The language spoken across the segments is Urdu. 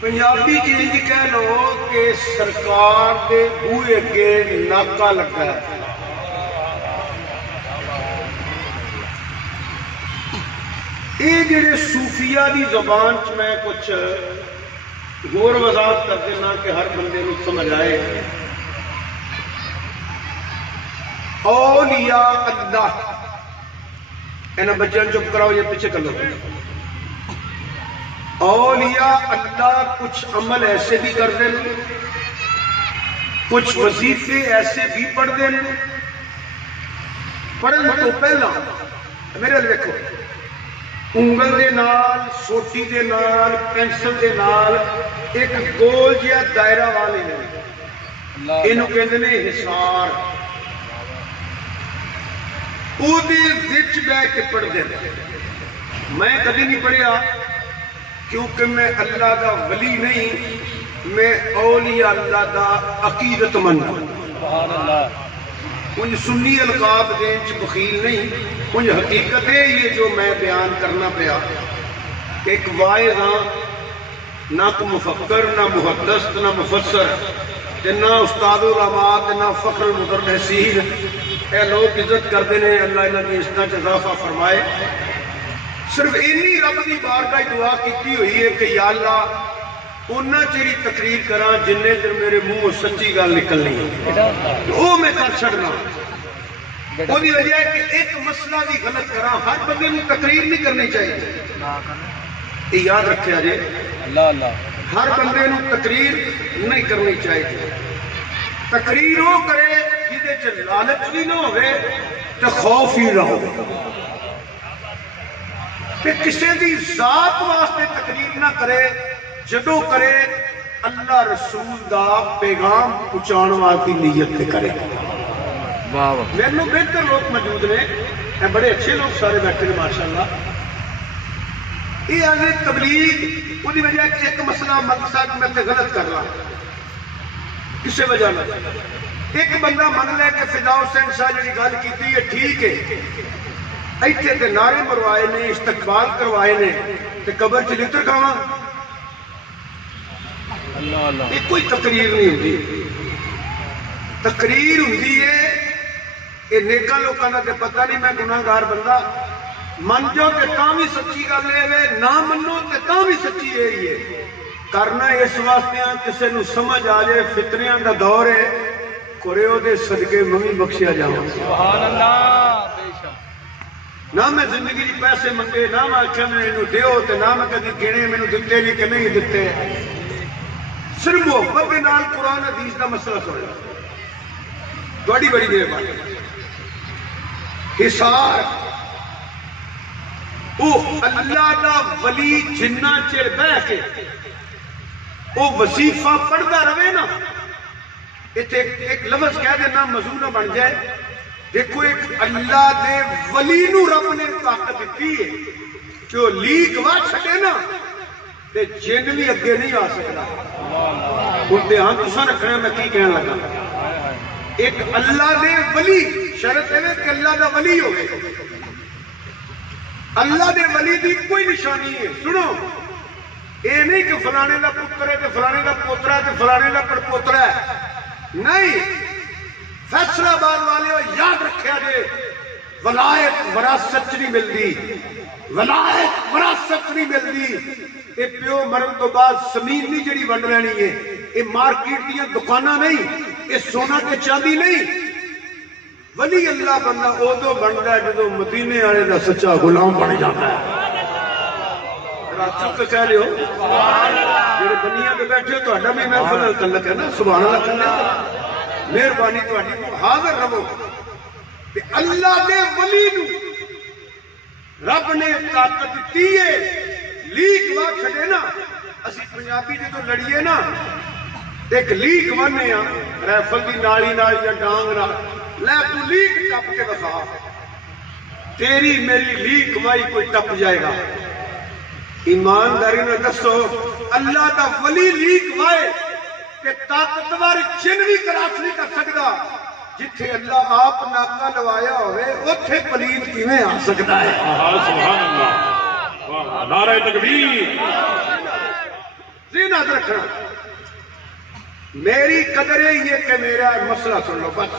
پنجابی چیز کہہ لو کہ سرکار دے بوئے اگے ناکا لگا ہے. یہ جڑے صوفیہ دی زبان چ میں کچھ غور وضاحت کر دینا کہ ہر بندے کو سمجھ آئے. اولیاء اللہ، انہاں بچوں چپ کراؤ، یہ پیچھے کر لو. اولیاء اللہ کچھ عمل ایسے بھی کر دیں، کچھ وظیفے ایسے بھی پڑھ دیں. پڑھن تو پہلا میرے دیکھو، انگل دے نال، سوٹی دے نال، پینسل دے نال ایک گول جہا دائرہ والے نے، اینو کہندے نے حصار. او دے وچ بیٹھ کے پڑھ دے. میں کبھی نہیں پڑھیا کیونکہ میں اللہ دا ولی نہیں، میں اولیاء اللہ دا عقیدت مند ہوں. ان سنی القاب دین چ بخیل نہیں. ان حقیقت ہے یہ جو میں بیان کرنا پیا کہ ایک واعظ ہاں، نہ کو مفکر، نہ محدث، نہ مفسر، نہ استاد العلماء، نہ فخر المدرسین. اے لوگ عزت کرتے ہیں، اللہ انہاں کی عزت اضافہ فرمائے. صرف اینی رب دی بارگاہ دعا کیتی ہوئی ہے کہ یا اللہ اونا چیری تقریر کراں جننے چر میرے منہ سچی گل نکلنی ہے وہ میں کر چھڑنا. وہ دی وجہ ہے کہ ایک مسئلہ بھی غلط کراں، ہر بندے میں تقریر نہیں کرنی چاہیے. یہ یاد رکھے جے، ہر بندے نو تقریر نہیں کرنی چاہیے. تقریر وہ کرے جدے چ لالچ بھی نہ ہوئے تو خوف ہی نہ ہو، کہ کسی دی ذات واسطے تقریر نہ کرے. جدو کرے اللہ رسول دا پیغام پہنچانے والی نیت سے کرے. میرے لوگ بہتر لوگ موجود نے، بڑے اچھے لوگ سارے بیٹھے ہیں ماشاءاللہ. یہ آگے تبلیغ وہ دی وجہ کہ ایک مسئلہ مقصد میں تے غلط کر رہا کسی وجہ نہ. ایک بندہ من لے کہ فدا حسین شاہ جڑی گل کیتی ہے ٹھیک ہے، ایتھے تے نعرے مروائے نے، استقبال کروائے نے، تے قبر چ لتر کھاواں. یہ کوئی تقریر نہیں ہوتی. تقریر ہوتی ہے یہ نیکاں لوکاں دا تے پتہ نہیں، میں گناہگار بندہ من جو تے تاں بھی سچی گل ہے، نہ منو تے تاں بھی سچی ہے. کرنا اس واسطے کسے نو سمجھ آ جائے فتنیاں دا دور ہے، کریو دے صدقے ممی بخشیا جاواں. سبحان اللہ. نہ میں زندگی دی پیسے منگے، نہ میں آکھیا میں انہوں دیو، تے نہ میں کدی گنے مینوں دتے نہیں کہ نہیں دتے. صرف محبت دے نال قرآن حدیث دا مسئلہ سمجھا. بڑی بڑی مہربانی. حصار او اللہ دا ولی جنہ چر بہ کے او وظیفہ پڑھتا رہے نا. ایک لفظ کہہ دینا موضوع نہ بن جائے. دیکھو ایک اللہ دے ولی نو رب نے طاقت دیتی ہے کہ وہ لیک وا چھڑے نا تے جن بھی اگے نہیں آ سکتا. ان دھیان تساں رکھنا میں کی کہنے لگا. ایک اللہ دے ولی، شرط ہے کہ اللہ دا ولی ہوئے. اللہ دے ولی دی کوئی نشانی ہے. سنو، اے نہیں کہ فلانے دا پتر ہے تے فلانے دا پوترا ہے تے فلانے دا پڑپوترا ہے. نہیں، فیصلہ آباد والے یاد رکھیا جے، ولایت وراثت نہیں ملتی. ولایت وراثت نہیں ملتی. یہ پیو مرن تو بعد زمین نہیں جڑی ونڈ لینی ہے. یہ مارکیٹ دیاں دکاناں نہیں، یہ سونا تے چاندی نہیں. ولی اللہ بندہ ادو بنتا ہے جدو مدینے والے دا سچا غلام بن جاتا ہے. چک کہہ رہے ہو جڑے بنیاں تے بیٹھے ہو، تہاڈا بھی محفل تعلق ہے نا. سبحان اللہ کرنا، مہربانی تہاڈی حاضر رہو. کہ اللہ دے ولی نو رب نے طاقت دیتی ہے. لیک وا چھڑے نا. اسی پنجابی جدو لڑیے نا، ایک لیک وانے ہاں رائفل دی نالی نال یا ڈانگ نال، لے تو لیک ٹپ کے بخا. تیری میری لیک وائی کوئی ٹپ جائے گا. ایمانداری نے دسو، اللہ دا ولی لیک وائے کہ طاقتور جن بھی کراس نہیں کر سکتا. جتھے اللہ آپ ناکا لوایا ہوئے اتھے پلید کیویں آ سکتا ہے. سبحان اللہ. نعرہ تکبیر. ذہن یاد رکھنا میری قدر یہ کہ میرا مسئلہ سن لو بس،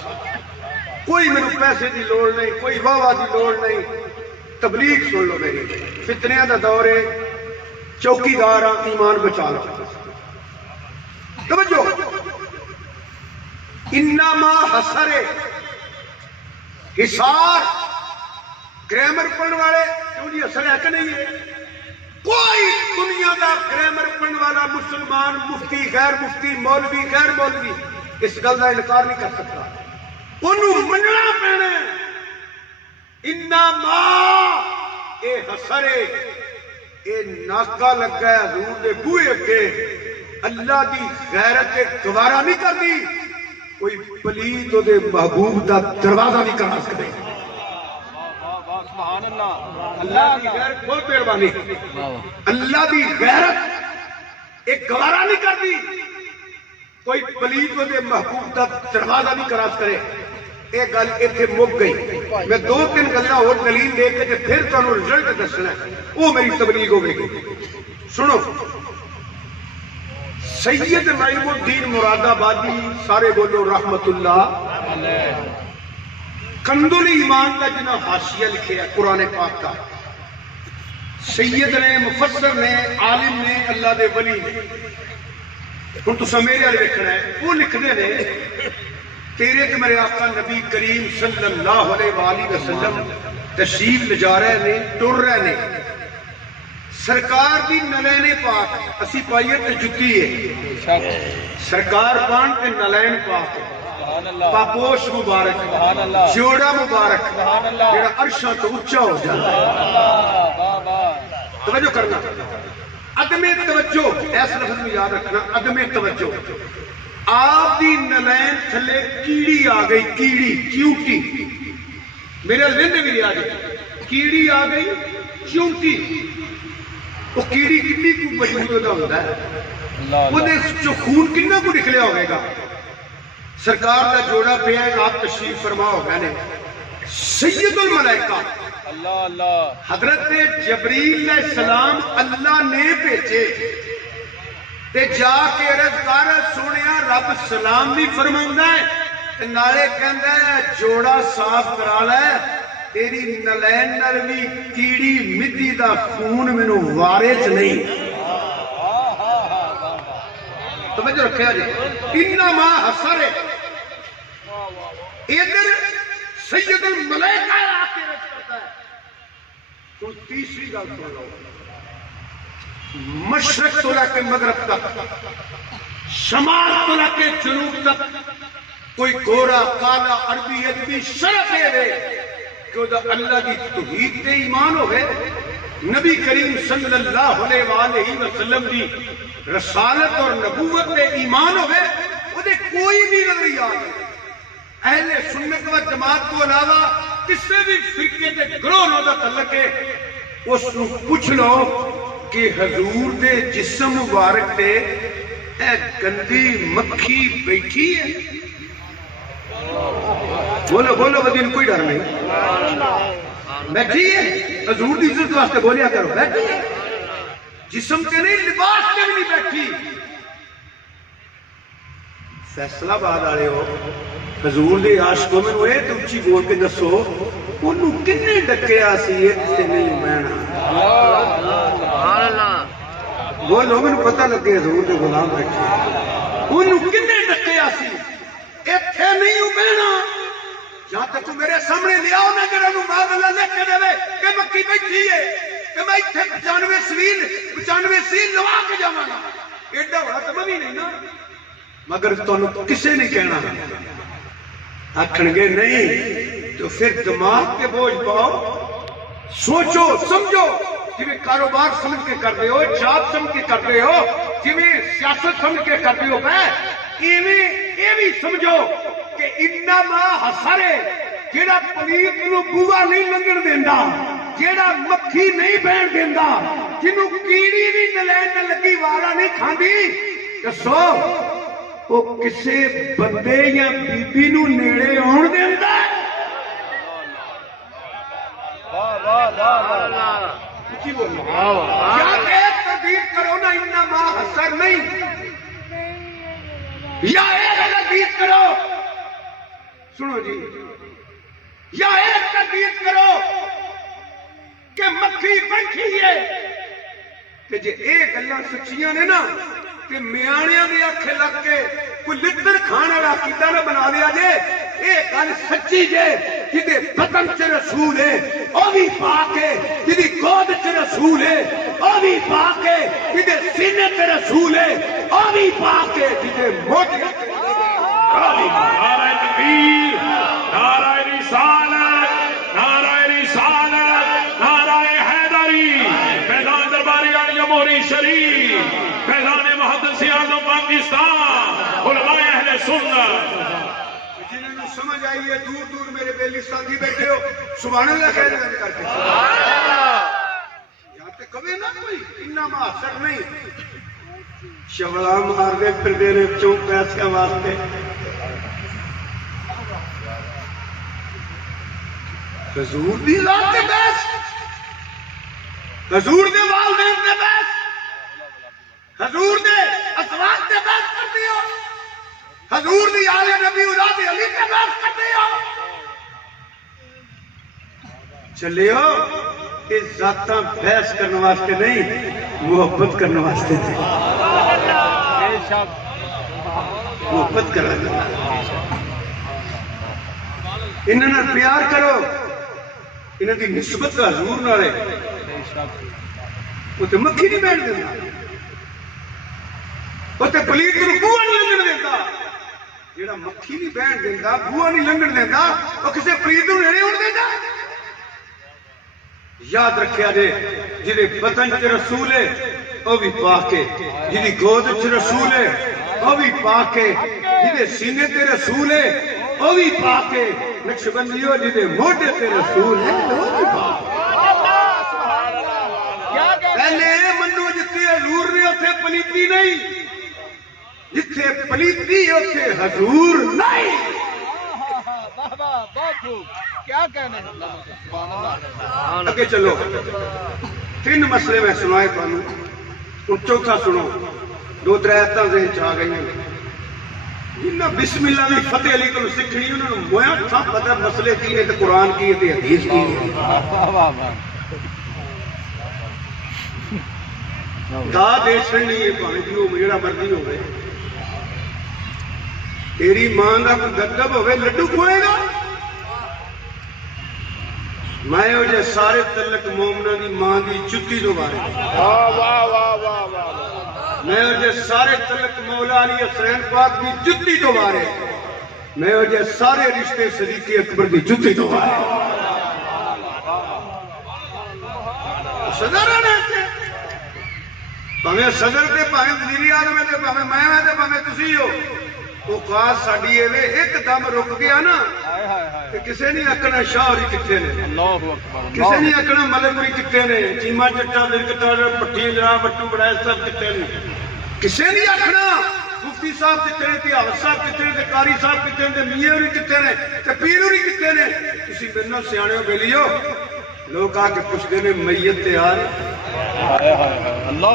کوئی میرے پیسے دی لوڑ نہیں، کوئی واہ دی لوڑ نہیں، تبلیغ سن لو میری، فتنیاں دا دور ہے، چوکیدار ایمان بچا لو۔ توجہ، انما حسر حصار گرامر پڑھنے والے کیوں جی حسر ہے کہ نہیں ہے؟ کوئی دنیا دا گرامر پڑھنے والا مسلمان مفتی غیر مفتی مولوی غیر مولوی اس گل کا انکار نہیں کر سکتا، انہوں مننا پینا انما اے حسر اے ناکا لگا ہے حضور دے بوئے اگے، اللہ دی غیرت گوارا نہیں کرنی، کوئی پلید دے محبوب دا دروازہ نہیں کرا سکتے۔ سبحان اللہ، اللہ دی غیرت بہت مہربانی، اللہ دی غیرت ایک گوارا نہیں کرتی، کوئی پلید دے محبوب دا دروازہ نہیں کرا سکتے۔ ایک گل اتنے مک گئی، میں دو تین گلاں اور دلیل دے کے پھر تمہیں رزلٹ دسنا ہے، وہ میری تبلیغ ہوگی۔ سنو، سید معین الدین مراد آبادی، سارے بولو رحمت اللہ، کنز الایمان کا جنہاں حاشیہ لکھے ہے قرآن پاک کا، سید نے، مفسر نے، عالم نے، اللہ دے ولی نے، ہن تساں میرے والے ویکھنا ہے، وہ لکھنے نے تیرے کہ میرے آقا نبی کریم صلی اللہ علیہ وآلہ وسلم تشریف لجا رہے نے، ٹر رہے نے، سرکار دی نلین پاک اسی پائیے تے جتی ہے، سرکار پان تے نلین پاک ہے، پاپوش مبارک، جوڑا مبارک، جیڑا عرشاں تو اچھا ہو جاتا ہے۔ توجہ کرنا، عدم توجہ، ایسا لفظ میں یاد رکھنا، عدم توجہ، آپ دی نلین تھلے کیڑی آ گئی، کیڑی، چیونٹی، میرے الوین بھی لیا جائے، کیڑی آ گئی، چیونٹی، وہ کیڑی کتنی کو مجبور ہوتا ہے، وہ دیکھ جو خون کنہ کو نکلیا ہوئے گا، سرکار کا جوڑا پہ ہے، آپ تشریف فرما ہوگا نے، سید الملائکہ حضرت جبریل علیہ السلام اللہ نے بھیجے، تے جا کے عرض کر سنیا رب سلام بھی فرماؤندا ہے، نالے کہندا ہے جوڑا صاف کرا لے، تیری نلین نال بھی کیڑی مٹی دا خون مینوں وارے چ نہیں۔ توجہ رکھیا جی، انما حسر ادھر سید الملائکہ آ کے رد کرتا ہے۔ تو تیسری گل سن لو، مشرق تو لے کے مغرب تک، شمال تو لے کے جنوب تک، کوئی گورا کالا عربی ادبی شرف دے کہ اللہ کی توحید تے ایمان ہوئے، نبی کریم صلی اللہ علیہ وآلہ وسلم دی رسالت اور نبوت تے ایمان ہوئے، وہ دے کوئی بھی نظریات نہیں۔ اہل سنت و جماعت کو علاوہ کسی بھی فرقے تے گروہ نو دا تعلق ہے، اس کو پوچھ لو کہ حضور دے جسم مبارک تے اے گندی مکھی بیٹھی ہے؟ بولو بولو بدین کوئی ڈر نہیں، بیٹھی ہے؟ حضور دی عزت واسطے بولیا کرو، بیٹھی ہے، جسم تے نہیں لباس تے بھی نہیں بیٹھی۔ فیصلہ باد آرے ہو حضور دے عاشقوں میں ہوئے تو اچھی بول کے دسو انہوں کنے ڈکیا سی ایک سے نہیں مینا؟ وہ لوگ انہوں پتہ لگے حضور دے غلام بیٹھے، انہوں کنے ڈکیا سی ایک سے نہیں مینا؟ جہاں تک تو میرے سامنے لیا ہو نا جرہ نو ماں اللہ لے کے دے کہ مکی بیٹھی ہے کہ میں اتھے 95 سیل لوا کے جامانا، ایڈا بڑا تمہیں بھی نہیں نا، مگر تو کسے نہیں کہنا، آکھنگے نہیں تو پھر دماغ کے بوجھ پاؤ، سوچو سمجھو، جویں کاروبار سمجھ کے کر رہے ہو، جاب سمجھ کے کر رہے ہو، جویں سیاست سمجھ کے کر رہے ہو، یہ بھی سمجھو کہ انما حسر جیڑا پلیت نو بوا نہیں لنگن دیندا، جیڑا مکھی نہیں بہن دیندا، جنوں کیڑی بھی نلین نہ لگی وارا نہیں کھاندی، دسو وہ کسے بندے یا بی بی نو نیڑے آن دیندا ہے؟ کیا ایک تدبیر کرو نا انما حسر نہیں، یا ایک تردید کرو، سنو جی، یا ایک تردید کرو کہ مکھی بیٹھی ہے کہ جے ایک اللہ سچیاں نے نا کہ میانیاں دی اکھے لگ کے کوئی لتر کھانا والا کیتا نہ بنا دیا جے، ایک گل سچی جے جدے بطن چ رسول ہے او بھی پاک ہے، جدی گود چ رسول ہے او بھی پاک ہے، جدے سینے تے رسول ہے او بھی پاک ہے، جدے موٹے نعرہ تکبیر، نعرہ رسالت، نعرہ رسالت، نعرہ حیدری، فیضان درباری علی جمہوری شریف، فیضان محدثی اعظم پاکستان، علماء اہل سنت۔ جنہوں نے سمجھ آئی ہے دور دور میرے بیلی ساتھی بیٹھے ہو، سبحان اللہ خیر گنج کرتے یہاں تے کبھی نہ کوئی انما اثر نہیں، شولا مار دے پھر دے رہے چون پیسے واسطے، حضور دی ذات دے بحث، حضور دے والدین دے بحث، حضور دے ازواج دے بحث کرتے ہو، حضور دی آل نبی اولاد علی دے بحث کرتے ہو، چلے ہو اس ذاتاں بحث کرنے واسطے نہیں، محبت کرنے واسطے تھے، محبت کرنا، انہوں نے پیار کرو، انہوں دی نسبت کا حضور نہ رہے، وہ تو مکھی نہیں بیٹھ دینا، وہ تو پلیت کو بوہ نہیں لنگن دیتا، جیڑا مکھی نہیں بیٹھ دیتا، بوہ نہیں لنگن دیتا، وہ کسے پلیت کو نہیں اڑ دیتا۔ یاد رکھیا جے جدے بطن چ رسول ہے وہ بھی پاک ہے، جدی گود چ رسول ہے وہ بھی پاک ہے، جدے سینے تے رسول ہے وہ بھی پاک ہے، نقش بندیوں جدے موٹے تے رسول ہے وہ بھی پاک ہے۔ پہلے منو جتے حضور نے اتھے پلیتی نہیں، جتے پلیتی اتھے حضور نہیں۔ کیا کہنے اگے چلو، تین مسئلے میں سنائے پانوں، ان چوتھا سنو، دو تریتاں ذہن چاہ گئی ہیں، جنہاں بسم اللہ بھی فتح علی کو سکھنی، انہوں نے مویا تھا پتہ مسئلے کی ہے، قرآن کی ہے، حدیث کی ہے، دا دے چھڑنی ہے پانے جو میرا مرضی ہوئے، تیری ماں دا کوئی گدب ہوئے لڈو کھوئے گا، میں ہو جائے سارے تلک مومنہ دی ماں دی چتی دو بارے، میں ہو جائے سارے تلک مولا علی حسین پاک دی چتی دو بارے، میں ہو جائے سارے رشتے صدیقی اکبر دی چتی دو بارے، صدر آنے تھے پہمیں صدر دے پہمیں وزیری آدم دے پہمیں میں دے پہمیں تسی ہو، اوقات ساڑی ایوے ایک دم رک گیا نا کہ کسے نہیں اکنا شاہ ہوری کتے نے، کسے نہیں اکنا ملک ہوری کتے نے، چیمہ چٹا لرکتا پٹھی جرا بٹو بڑھائے سب کتے نے، کسے نہیں اکنا مفتی صاحب کتے نے، تیاوت صاحب کتے نے، قاری صاحب کتے نے، میاں ہوری کتے نے، پیر ہوری کتے نے، کسی بننا سیانے ہو بیلیو، لوگ آکے پوچھ دینے میت تیار،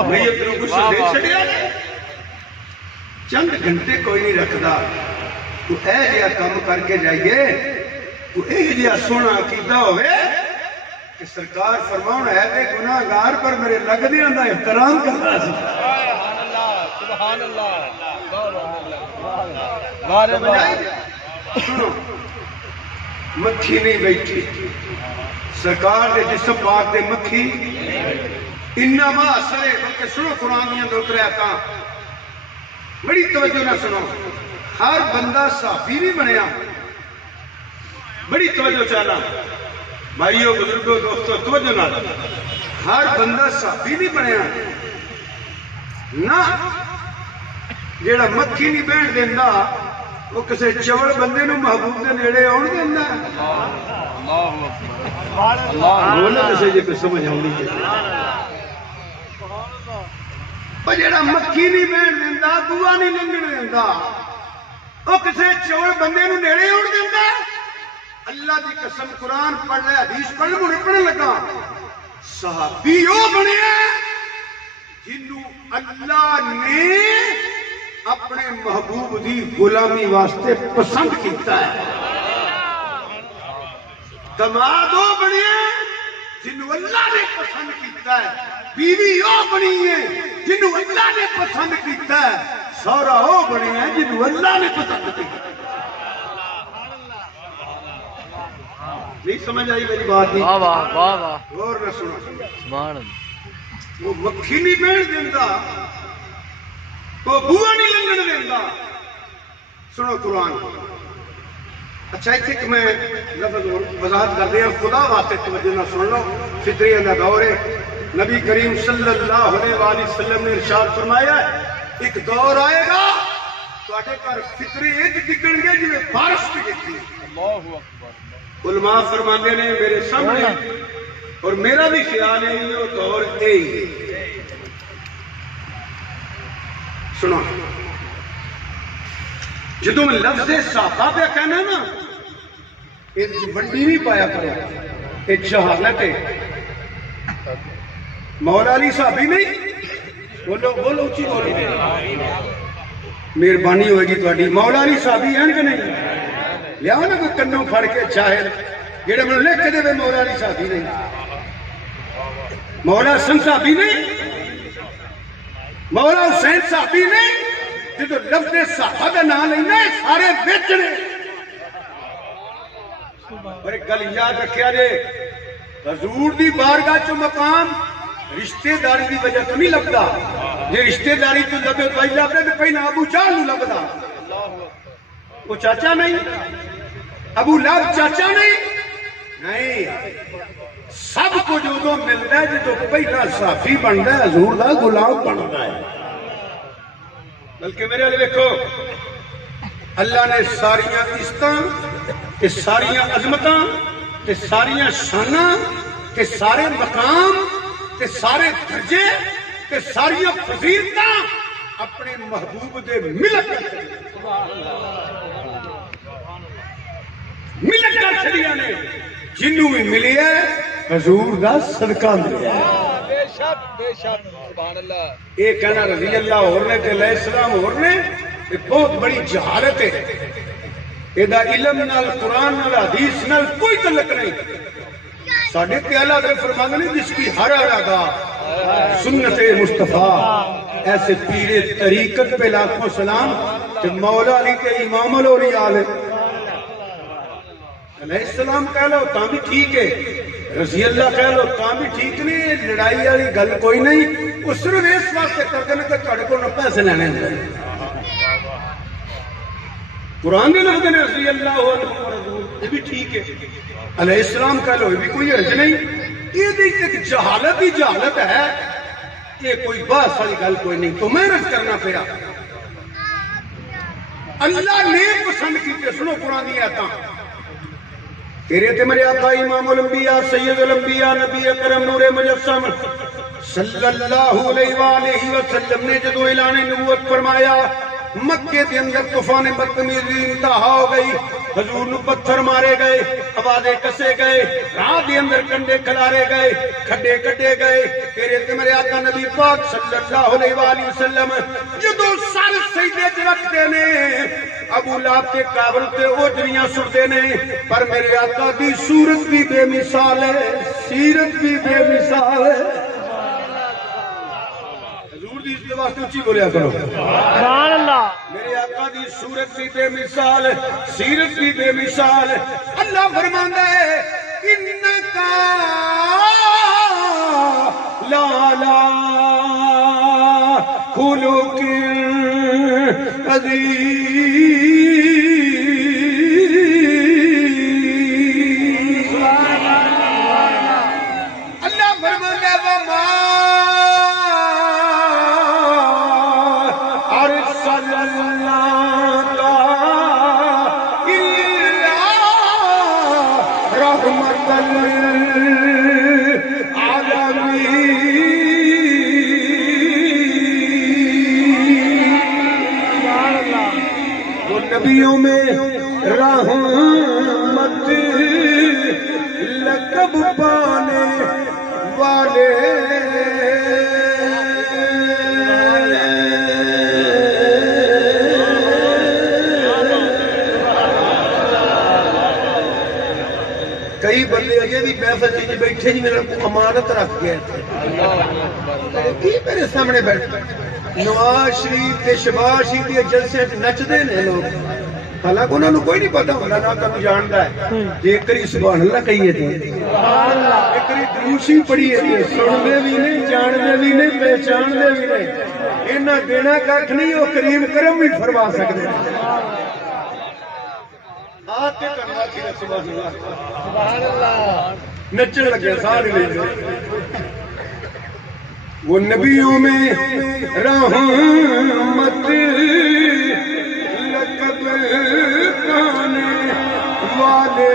میت نے کچھ لے چھڑیا چند گھنٹے کوئی نہیں رکھدا، تو اے جیا کام کر کے جائیے، تو اے جیا سونا عقیدہ ہوئے کہ سرکار فرماؤں ہے کہ گناہگار پر میرے لگ دیاں دا احترام کرنا سی۔ سبحان اللہ، سنو، مکھی نہیں بیٹھی، سرکار دے جسم پاک دے مکھی انما اثر ہے، بلکہ سنو قرآن دیاں دو ترے آیتاں بڑی توجہ نہ سنو، ہر بندہ صحابی نہیں بنیا، بڑی توجہ چاہنا بھائیو بزرگو دوستو توجہ نہ، ہر بندہ صحابی نہیں بنیا، نہ جیڑا مکھی نہیں بیٹھ دیندہ وہ کسے چوڑ بندے نو محبوب دے نیڑے آن دیندہ بولے کسے جے پہ سمجھ آؤں نہیں پر جیڑا مکھی نہیں بیٹھ دیندہ دعا نہیں لنگن دیندہ وہ کسے چوڑ بندے نو نیڑے آن دیندہ، اللہ دی قسم قرآن پڑھ لے حدیث پڑھ لے مجھے پڑھنے لگا، صحابی او بنے جنوں اللہ نے اپنے محبوب دی غلامی واسطے پسند کیتا ہے. دماد وہ بنی ہے جنوں اللہ نے پسند کیتا ہے. بیوی وہ بنی ہے جنوں اللہ نے پسند کیتا ہے. سورا وہ بنی ہے جنوں اللہ نے پسند کیتا ہے. نہیں سمجھ آئی میری بات؟ نہیں. واہ واہ واہ واہ. اور نہ سنو. سبحان اللہ. وہ مکھی نہیں بیٹھ دینا، وہ بوا نہیں لنگن دینا. سنو قرآن. اچھا اتنے کہ میں لفظ وضاحت کر دیا، خدا واسطے توجہ نہ سن لو. فطری کا دور ہے. نبی کریم صلی اللہ علیہ وآلہ وسلم نے ارشاد فرمایا ایک دور آئے گا تواڈے گھر فطری انج ڈگن گے جویں بارش پہ گرتی. اللہ اکبر. علماء فرماندے نے میرے سامنے، اور میرا بھی خیال ہے یہ دور یہی. سنو، جدوں میں لفظ صحابہ پہ کہنا نا، یہ ونڈی نہیں پایا کرو، یہ جہالت ہے. مولا علی صحابی نہیں، بولو بولو اچھی بولو، مہربانی ہوئے گی تہاڈی. مولا علی صحابی ہیں کہ نہیں؟ لیا نا کوئی کنوں پھڑ کے چاہے جڑے میں لکھ کے دے مولا علی صحابی نہیں، مولا حسن صحابی نہیں، مولا حسین صحابی نہیں. جدو لفظ صحابہ کا نام لینا ہے سارے بیچنے. اور ایک گل یاد رکھیا جے، حضور دی بارگاہ چو مقام رشتے داری دی وجہ تو نہیں لگتا. جے رشتے داری تو لگے تو لگتا تو پہنا ابو جہل نو لگتا. وہ چاچا نہیں، ابو لہب چاچا نہیں. سب کو جو ملتا ہے جو پہلا صحابی بنتا ہے حضور دا غلام بنتا ہے. بلکہ میرے والے دیکھو، اللہ نے ساریاں عزتاں تے ساریاں عظمتاں تے ساریاں شاناں تے سارے مقام تے سارے درجے تے ساریاں فضیلتاں اپنے محبوب دے ملک کر چھڑیاں نے. جنوں بھی ملی ہے حضور دا صدقہ ملیا ہے. بے شک بے شک. سبحان اللہ. یہ کہنا رضی اللہ اور نے تے علیہ السلام اور نے یہ بہت بڑی جہالت ہے. یہ علم نال قرآن نال حدیث نال کوئی تعلق نہیں. ساڈے تے اللہ دے فرماندے نے جس کی ہر ادا سنت مصطفیٰ ایسے پیر طریقت پہ لاکھوں سلام. تے مولا علی تے امام الاولیاء علیہ السلام کہہ لو تاں بھی ٹھیک ہے، رضی اللہ کہہ لو تاں بھی ٹھیک نہیں. لڑائی والی گل کوئی نہیں. وہ صرف اس واسطے کرتے ہیں کہ تھوڑے کو پیسے لینے ہوندے. قرآن دے لفظ نے رضی اللہ عنہ یہ بھی ٹھیک ہے، علیہ السلام کہہ لو یہ بھی کوئی حرج نہیں. یہ ایک جہالت ہی جہالت ہے. یہ کوئی بحث والی گل کوئی نہیں. تو محنت کرنا پڑا. اللہ نے پسند کیتے. سنو قرآن دی آیتاں. تیرے تے میرے آقا امام الانبیاء سید الانبیاء نبی اکرم نور مجسم صلی اللہ علیہ وآلہ وسلم نے جدو اعلان نبوت فرمایا، مکے دے اندر طوفان بدتمیزی انتہا ہو گئی. حضور نو پتھر مارے گئے، آوازیں کسے گئے، راہ دے اندر کنڈے کھلارے گئے، کھڈے کٹے گئے. تیرے تے میرے آقا نبی پاک صلی اللہ علیہ وآلہ وسلم جدو سر سجدے چ رکھتے نے، ابو لہب تے کابل تے اوجریاں سٹدے نے. پر میرے آقا دی صورت بھی بے مثال ہے، سیرت بھی بے مثال ہے. حضور دی عزت واسطے اونچی بولیا کرو سبحان اللہ. میرے آقا دی صورت بھی بے مثال ہے، سیرت بھی بے مثال ہے. اللہ فرماندا ہے انکا لالا خلق عظیم. اللہ فرماندا ہے وما نبیوں میں رحمت لقب پانے والے کئی بندے اجے بھی پیسہ چیز بیٹھے جی میرے کو امانت رکھ گئے کی میرے سامنے بیٹھے نواز شریف تے شہباز شریف کے جلسے نچدے نے لوگ حالانکہ انہوں نے کوئی نہیں پتا ہوتا نہ کبھی جانتا ہے جے کری سبحان اللہ کہیے تھے ایک کری دروشی پڑھیے تھے سننے بھی نہیں جاننے بھی نہیں پہچاننے بھی نہیں انہاں دینا کھ نہیں وہ کریم کرم بھی فرما سکتے آتے کرنا تھی سبحان اللہ نچن لگے سارے لے وہ نبیوں میں رحمت لقب کانے والے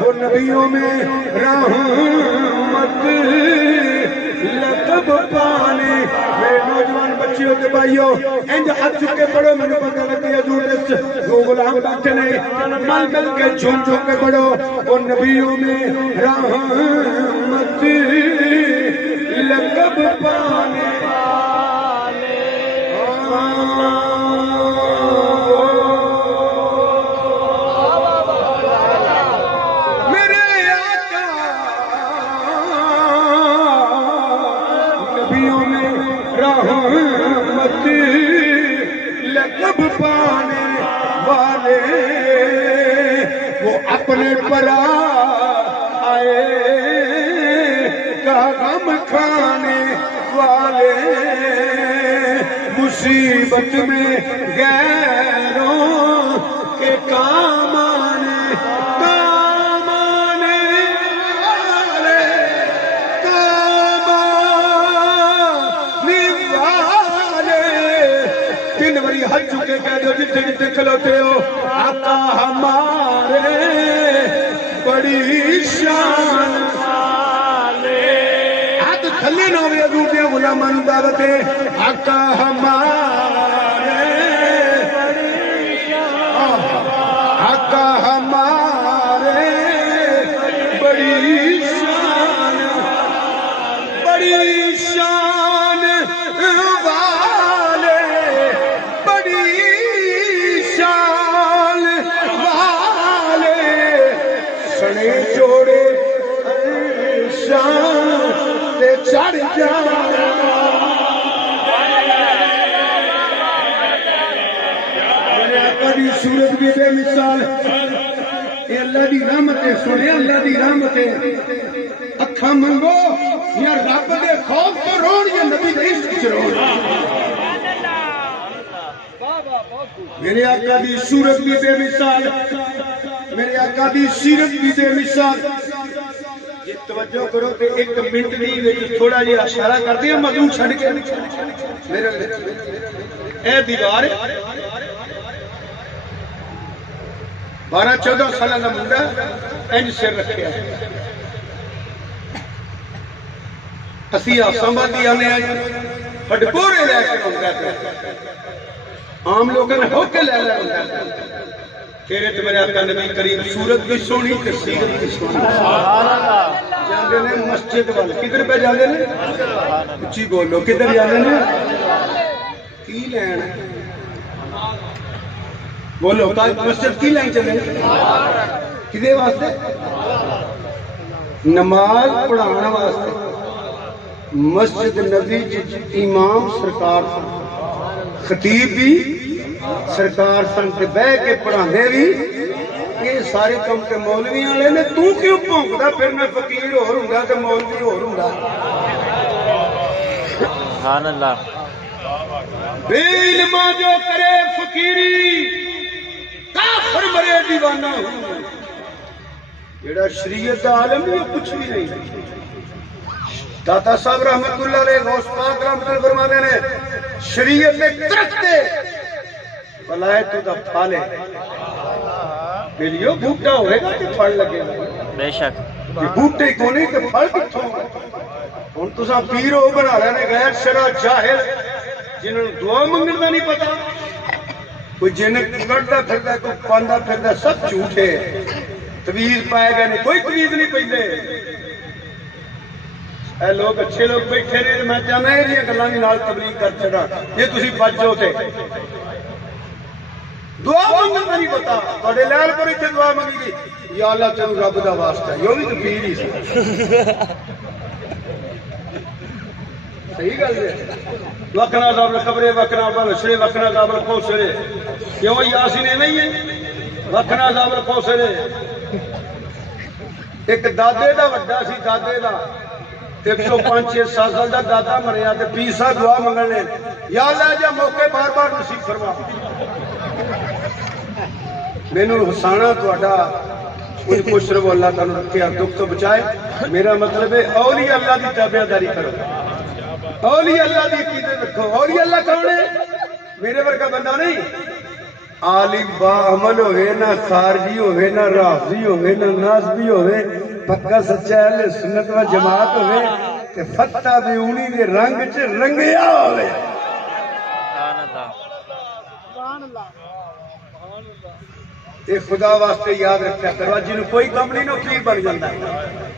وہ نبیوں میں رحمت لقب پانے میرے نوجوان بچیوں کے بھائیوں انج ہاتھ چکے پڑھو میں نے پتہ لگی حضور اس دو غلام بیٹھے نے مل مل کے جھوم جھوم کے پڑھو وہ نبیوں میں رحمت لقب پانے لقب پانے والے وہ اپنے پر آئے کا غم کھانے والے مصیبت میں غیروں کے کام آنے ہر چکے کہہ دو جتنے جتنے کھلوتے ہو آقا ہمارے بڑی شان ہاتھ تھلے نہ ہوئے حضور دے غلامان دعوتے آقا ہمارے بڑی شان آقا ہمارے بڑی شان جوڑے شان تے چڑھ جانا دی صورت بھی بے مثال اے اللہ دی رحمت سنے اللہ دی رحمت اکھاں منگو یا رب دے خوف تو رون یا نبی دے عشق چ رون میرے آقا دی صورت بھی بے مثال میرے آقا دی سیرت بھی بے مثال یہ توجہ کرو کہ ایک منٹ نہیں تھوڑا جہا اشارہ کر دیا موضوع چھڑ کے میرے اے دیوار 12-14 سالہ کا منڈا انج سر رکھے اسی آسامبادی آنے آئے پڑکورے لے کے منڈا عام لوگوں نے ہو کے لے لے تیرے تو میرے آقا نبی کریم صورت بھی سونی تے سیرت بھی سونی جاندے نے مسجد والے کدھر پہ جاندے نے اچھی بولو کدھر جاندے نے کی لین بولو مسجد کی لین چلے کدے واسطے نماز پڑھانا واسطے مسجد نبی امام سرکار خطیب بھی سرکار سن تے بہ کے پڑھاندے بھی یہ سارے کم تے مولوی والے نے تو کیوں بھونکدا پھرنا فقیر ہور ہوندا تے مولوی ہور ہوندا سبحان اللہ بے علم جو کرے فقیری کافر مرے دیوانہ جڑا شریعت دا عالم نہیں کچھ بھی نہیں داتا صاحب رحمت اللہ علیہ غوث پاک رحمت اللہ فرماتے نے شریعت میں درخت بلائے تو دا پھالے بلیو بھوٹا ہوئے گا کہ پھل لگے گا بے شک بھوٹے کو نہیں کہ پھل کتھوں ہوں تساں پیر وہ بنا لینے غیر شرع جاہل جنہوں نے دعا منگن کا نہیں پتا کوئی جن کڑتا پھرتا کوئی پاندا پھرتا سب جھوٹے تویز پائے گئے نہیں کوئی تویز نہیں پہلے اے لوگ اچھے لوگ بیٹھے رہے میں چاہنا یہ گلانی نال تبلیغ کر چڑا یہ تسی بچ جاؤ تھے دعا منگن کا نہیں پتا تھوڑے لال پر اتنے دعا منگی گئی یا اللہ تینوں رب دا واسطہ یہ بھی تو پیر ہی سی صحیح گل ہے وکنا دابل خبرے وکنا بلشرے وکنا دابل کوسرے کیوں یاسین نہیں ہے وکنا دابل کوسرے ایک دادے دا وڈا سی دادے دا 105-6 سال دا دادا مریا تے پیسا دعا منگنے یا اللہ جا موقع بار بار نصیب فرما مینوں ہسانا تہاڈا کچھ خوش رہو اللہ تعالی رکھے دکھ تو بچائے میرا مطلب ہے اولیاء اللہ دی تابعداری کرو اولیاء اللہ دی عقیدت رکھو اولیاء اللہ کون ہے میرے ورگا بندہ نہیں عالم با عمل ہوئے نہ خارجی ہوئے نہ رافضی ہوئے نہ ناسبی ہوئے پکا سچا اہل سنت و جماعت ہوئے کہ فتح بیونی کے رنگ چ رنگیا ہوئے اے خدا واسطے یاد رکھا کرو جنہوں کوئی کم نہیں نو پیر بن جاتا ہے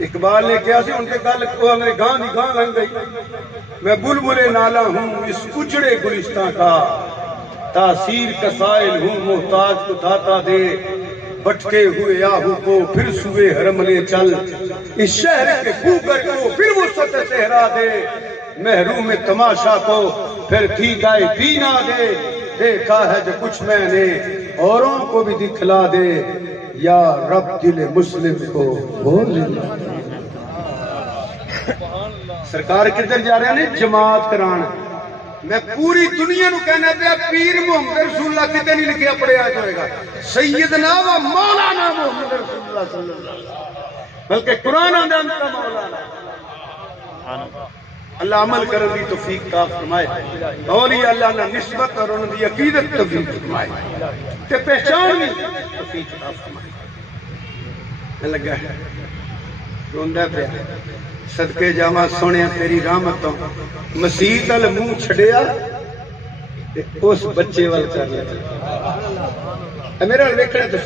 اقبال نے کیا سی ان کے گل کو میرے گاں دی گاں لنگ گئی میں بلبلے نالا ہوں اس اجڑے گلستان کا تاثیر کا سائل ہوں محتاج کو دھاتا دے بٹکے ہوئے آہو کو پھر سوئے حرم لے چل اس شہر کے کوکر کو پھر وسط صحرا دے محروم تماشا کو پھر کھیدائے دینا دے دیکھا ہے جو کچھ میں نے اوروں کو بھی دکھلا دے یا رب دل مسلم کو بول لینا سرکار کدھر جا رہے ہیں جماعت کران میں پوری دنیا نو کہنا پیا پیر محمد رسول اللہ کتے نہیں لکھیا پڑھیا جائے گا سیدنا و مولانا محمد رسول اللہ صلی اللہ علیہ وسلم بلکہ قرآن آدم کا مولانا اللہ عمل کرنے دی توفیق عطا فرمائے اولیاء اللہ نے نسبت اور ان دی عقیدت توفیق فرمائے تے پہچان بھی توفیق عطا فرمائے لگا ہے روندا پیا صدقے جاواں سونیا تیری رحمتوں مسیت ال منہ چھڈیا تے اس بچے وال کر لیا میرا ویکھنا تو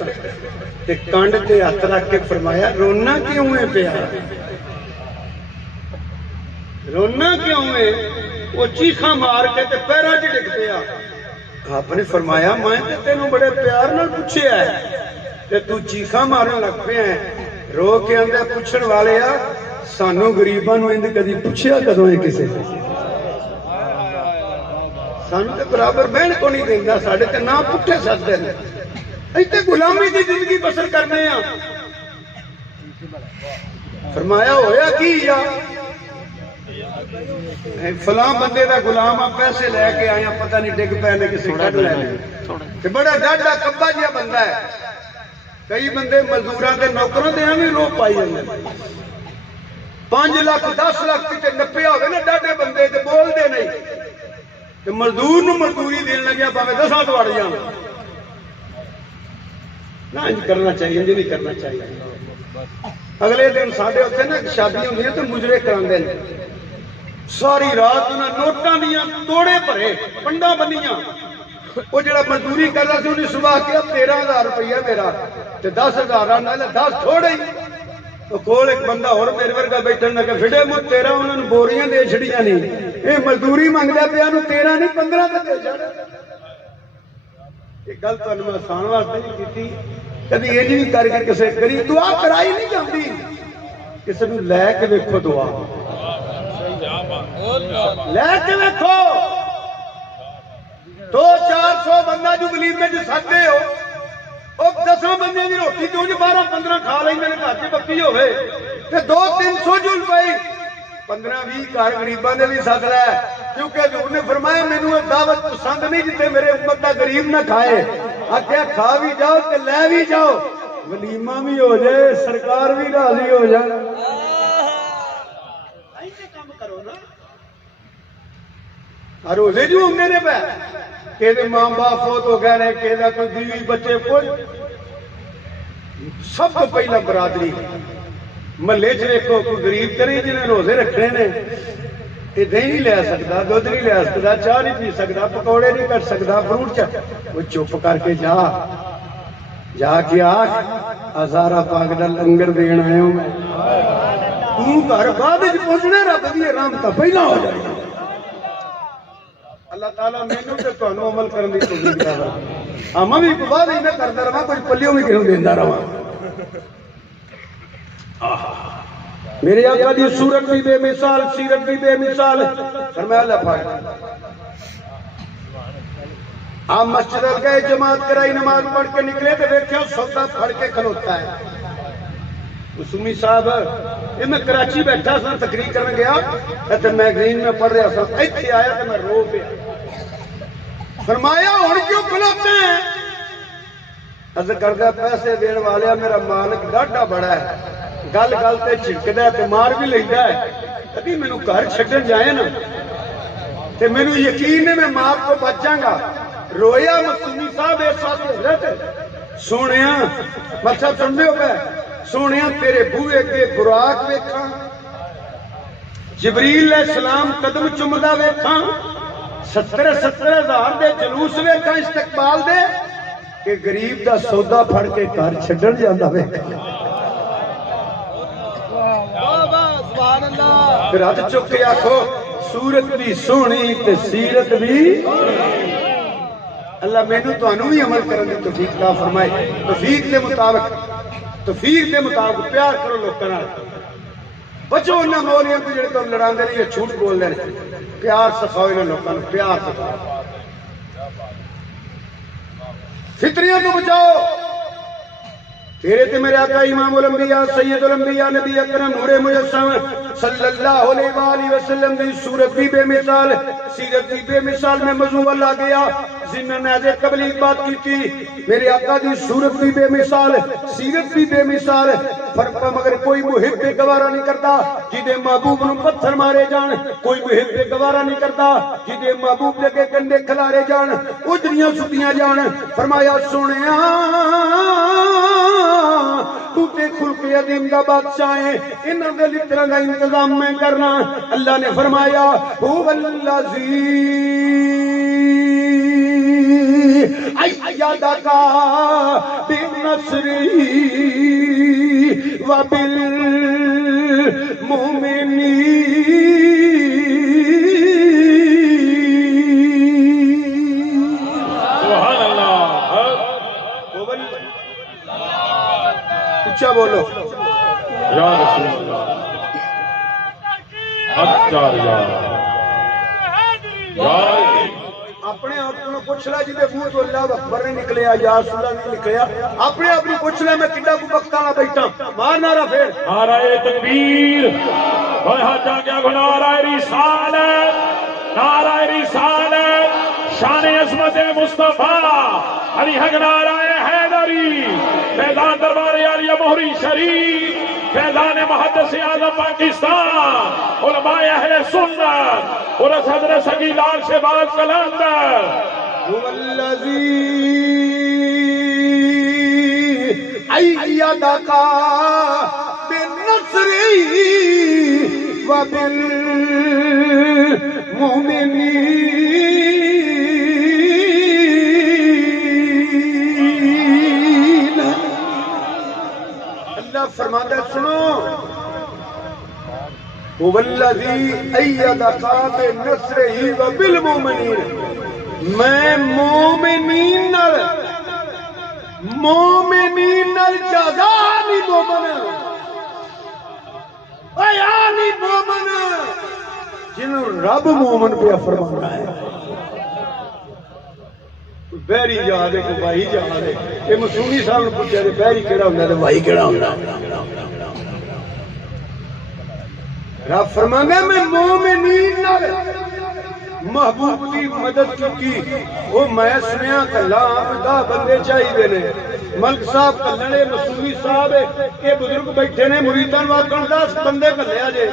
تے کانڈ تے ہاتھ رکھ کے فرمایا رونا کیوں ہے پیا رونا کیوں ہے وہ چیخاں مار کے تے پیراں وچ ڈگ پیا آپ نے فرمایا میں تے تینوں بڑے پیار نال پوچھیا ہے تے تو چیخاں مارن لگ پیا ہے رو کے اندر پوچھن والے آ سانو غریباں نو اند کدی پوچھیا کدوں ہے کسے سانو تے برابر بہن کو نہیں دیندا ساڈے تے نہ پٹھے سدے نے ایتھے غلامی دی زندگی بسر کرنے آ فرمایا ہویا کی یا فلاں بندے دا غلام آ پیسے لے کے آیا پتہ نہیں ڈگ پے نے کسے کڈ لے تے بڑا ڈاڈا کبا جیا بندہ ہے کئی بندے مزدوراں تے نوکراں دے ایویں رو پائی جاندے 5 لاکھ 10 لاکھ تے نپیا ہوے نا ڈاڈے بندے تے بول دے نہیں تے مزدور نو مزدوری دین لگیا باویں 10 دوڑ جان نہ انج کرنا چاہیے انج نہیں کرنا چاہیے اگلے دن ساڈے اوتھے نا شادی ہوندی ہے تے مجرے کراندے نے ساری رات انہاں نوٹاں دیاں توڑے بھرے پنڈا بنیاں وہ جڑا مزدوری کر رہا سی انہیں صبح کیا 13,000 روپیہ میرا تے 10,000 نال 10 تھوڑے ہی تو کول ایک بندہ اور میرے ورگا بیٹھن لگا فڑے مو 13 انہاں نوں بوریاں دے چھڑیاں نہیں اے مزدوری منگدا پیا نو 13 نہیں 15 تے دے چھڑ یہ گل تانوں میں آسان واسطے نہیں کیتی کبھی انج بھی کر کے کسے کری دعا کرائی نہیں جاندی کسے نوں لے کے ویکھو دعا لے کے ویکھو 200-400 بندہ جو ولیمے میں سکتے ہو وہ 10 بندے کی روٹی تو 12-15 کھا لیں گے گھر سے بکی ہوئے 200-300 جل پائی 15-20 گھر غریباں نے بھی سک رہا ہے کیونکہ حضور نے فرمایا مینوں دعوت پسند نہیں جتنے میرے امت کا غریب نہ کھائے آخیا کھا بھی جاؤ تے لے بھی جاؤ ولیمہ بھی ہو جائے سرکار بھی راضی ہو جائے ایسے کام کرو نا روزے جو ہوں نے پہ کہ ماں باپ فوت ہو گئے کہ کوئی بیوی بچے کوئی سب کو پہلا برادری محلے چ دیکھو کوئی غریب تو نہیں جنہیں روزے رکھنے نے یہ دہی نہیں لے سکتا دودھ نہیں لے سکتا چاہ نہیں پی سکتا پکوڑے نہیں کٹ سکتا فروٹ وہ چپ کر کے جا کے آخ ہزارہ پاک دا لنگر دین آئے ہوں میں گھر بعد پہنچنے رب دی رحمت پہلا ہو جائے اللہ تعالیٰ مینوں تے تانوں عمل کرن دی توفیق دے ہاں میں بھی بعد ہی نہ کردا رہا کچھ پلیوں بھی کیوں دیندا رہا میرے آقا دی صورت بھی بے مثال سیرت بھی بے مثال فرمایا اللہ پاک آپ مسجد گئے جماعت کرائی نماز پڑھ کے نکلے تو دیکھیں سودا پڑھ کے کھلوتا ہے مسومی صاحب یہ میں کراچی بیٹھا سا تقریر کرنے گیا تو میگزین میں پڑھ رہا سا ایتھے آیا تو میں رو پیا فرمایا ہن کیوں کھلوتے ہیں عرض کردہ پیسے دین والے میرا مالک ڈاڈا بڑا ہے گل گل تے چھڑکدا ہے تے مار بھی لیندا ہے ابھی مینوں گھر چھڈن جائے نا تے مینوں یقین ہے میں مار تو بچ جاں گا رویا مسومی صاحب اس وقت حضرت سونیا مطلب سمجھو پہ سونیا تیرے بوئے کے براق ویکھاں جبریل علیہ السلام قدم چمدا ویکھاں 70,000 دے جلوس ویکھاں استقبال دے کہ غریب دا سودا پھڑ کے گھر چھڈن جاندا ویکھاں پھر ہاتھ چک کے آکھو صورت بھی سونی تے سیرت بھی اللہ مینوں تانوں بھی عمل کرن دی توفیق عطا فرمائے توفیق دے مطابق پیار کرو لوکاں نال بچو انہاں مولیاں کو جڑے تو لڑاندے نے یہ جھوٹ بول دے پیار سکھاؤ انہاں لوکاں نوں پیار سکھاؤ فطریاں تو بچاؤ تیرے تے میرے آقا امام الانبیاء سید الانبیاء نبی اکرم نور مجسم صلی اللہ علیہ وآلہ وسلم دی صورت بھی بے مثال سیرت بھی بے مثال میں موضوع اللہ گیا جنہوں نے آج قبلی بات کی تھی میرے آقا دی صورت بھی بے مثال سیرت بھی بے مثال فرقہ مگر کوئی محب پہ گوارا نہیں کرتا جدے محبوب نو پتھر مارے جان کوئی محب پہ گوارا نہیں کرتا جدے محبوب لگے کنڈے کھلارے جان اجریاں سٹیاں جان فرمایا سنیا ٹوٹے خلق عظیم دا بادشاہ ہے انہاں دے لتراں دا انتظام میں کرنا اللہ نے فرمایا هو الذی ایدک بالنصر وبالمؤمنین سبحان اللہ اچھا بولو یا رسول اللہ اچھا یا اپنے آپ کو پوچھ لیا جی منہ تو اللہ اکبر نہیں نکلیا یا رسول اللہ نہیں نکلیا اپنے آپ کو پوچھ لیا میں کڈا کو وقت والا بیٹھا مار نعرہ پھر نعرہ تکبیر اور ہاتھ آگیا کو نعرہ رسالت نعرہ رسالت شان عظمت مصطفیٰ علی حق نعرہ حیدری فیضان دربار عالیہ مہری شریف فیضان محدث اعظم پاکستان علماء اہل سنت اور صدر سگی لال شہباز قلندر والذی ایدک بالنصر وبالمؤمنین اللہ فرماتا ہے سنو والذی ایدک بالنصر وبالمؤمنین میں مومنین نال جزا نہیں مومن ایانی مومن جنہوں رب مومن پہ فرمانا ہے بحری جہاز ہے کوئی بھائی جہاز ہے یہ مسونی صاحب نے پوچھا کہ بحری کیڑا ہوندا تے بھائی کیڑا ہوندا رب فرماندا میں مومنین نال محبوب کی مدد کی وہ میں سنیا کلا دا بندے چاہیے نے ملک صاحب کلنے مسومی صاحب یہ بزرگ بیٹھے نے مریدان واقعن 10 بندے کلیا جے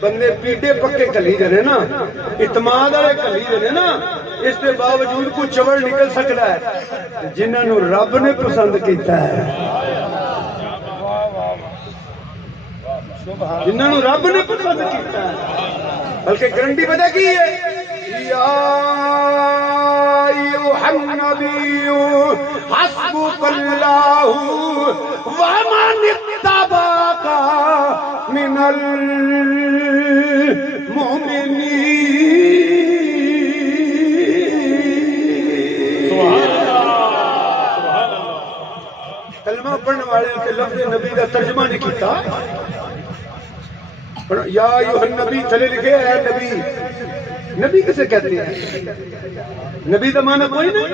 بندے پیڈے پکے کلی دے نا اعتماد والے کلی دے نا اس کے باوجود کو چوڑ نکل سکتا ہے جنہوں رب نے پسند کیتا ہے جنہوں رب نے پسند کیتا ہے بلکہ گارنٹی پتہ کی ہے یا ایھا النبی حسبک اللہ ومن اتبعک من المؤمنین۔ کلمہ پڑھنے والے کے لفظ نبی کا ترجمہ نہیں کیتا، یا ایھا النبی تھلے لکھے اے نبی۔ نبی کسے کہتے ہیں؟ نبی کا معنی کوئی نہیں،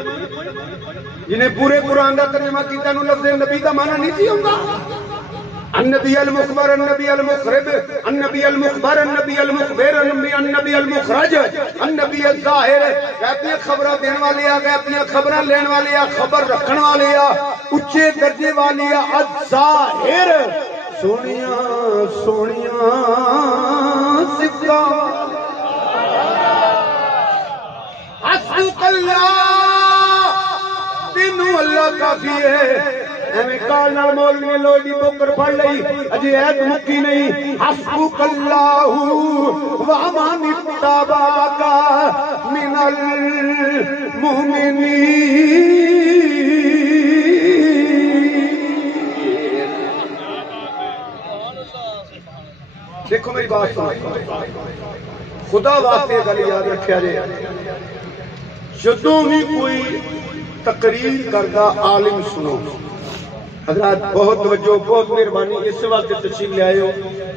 جنہیں پورے قرآن کا ترجمہ کیتا نو لفظ نبی کا معنی نہیں سی ہوگا۔ النبی المخبر، النبی المخرب، النبی المخبر، النبی المخبر، النبی المخرج، النبی الظاہر، اپنی خبریں دین والے آ گئے، اپنی خبریں لین والے آ، خبر رکھن والے آ، اچھے درجے والے آ، الظاہر، سونیاں سونیاں سکھا حسبک اللہ، تینوں اللہ کافی ہے۔ ایویں کال نال مولوی نے لوئی دی بوکر پڑھ لئی، اجے ایت مکی نہیں۔ حسبک اللہ ومن اتبعک من المؤمنین۔ دیکھو میری بات سنو، خدا واسطے گل یاد رکھیا جے، جدوں بھی کوئی تقریر کردا عالم سنو، حضرات بہت توجہ، بہت مہربانی، اس وقت تشریف لے آئے ہو،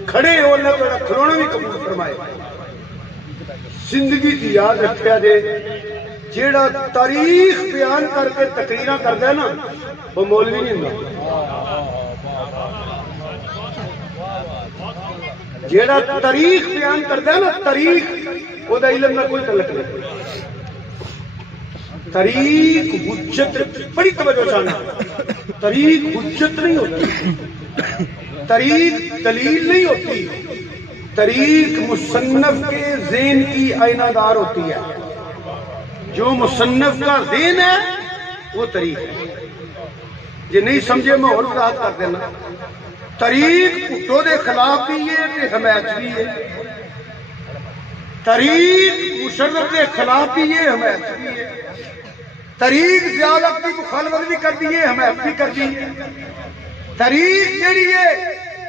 کھڑے ہو، اللہ تعالیٰ کھلونا بھی قبول فرمائے۔ زندگی کی یاد رکھیا جے، جیڑا تاریخ بیان کر کے تقریراں کردا ہے نا، وہ مولوی نہیں ہوندا۔ جیڑا تاریخ بیان کردا ہے نا، تاریخ، او دا علم نہ کوئی تعلق نہیں۔ تاریخ حجت، بڑی توجہ چاہنا، تاریخ حجت نہیں ہوتی، تاریخ دلیل نہیں ہوتی، تاریخ مصنف کے ذہن کی آئینہ دار ہوتی ہے۔ جو مصنف کا ذہن ہے وہ تاریخ ہے۔ یہ نہیں سمجھے میں اور وضاحت کر دینا، تاریخ بھٹو دے خلاف بھی ہے تے حمایت بھی ہے، تاریخ مشرف دے خلاف بھی ہے، حمایت بھی ہے، تاریخ زیادہ کی مخالفت بھی کر دی ہے، حمایت بھی کر دی ہے۔ تاریخ جڑی ہے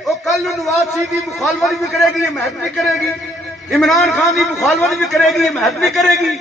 وہ کل نواز شریف کی مخالفت بھی کرے گی، حمایت بھی کرے گی، عمران خان کی مخالفت بھی کرے گی، حمایت بھی کرے گی۔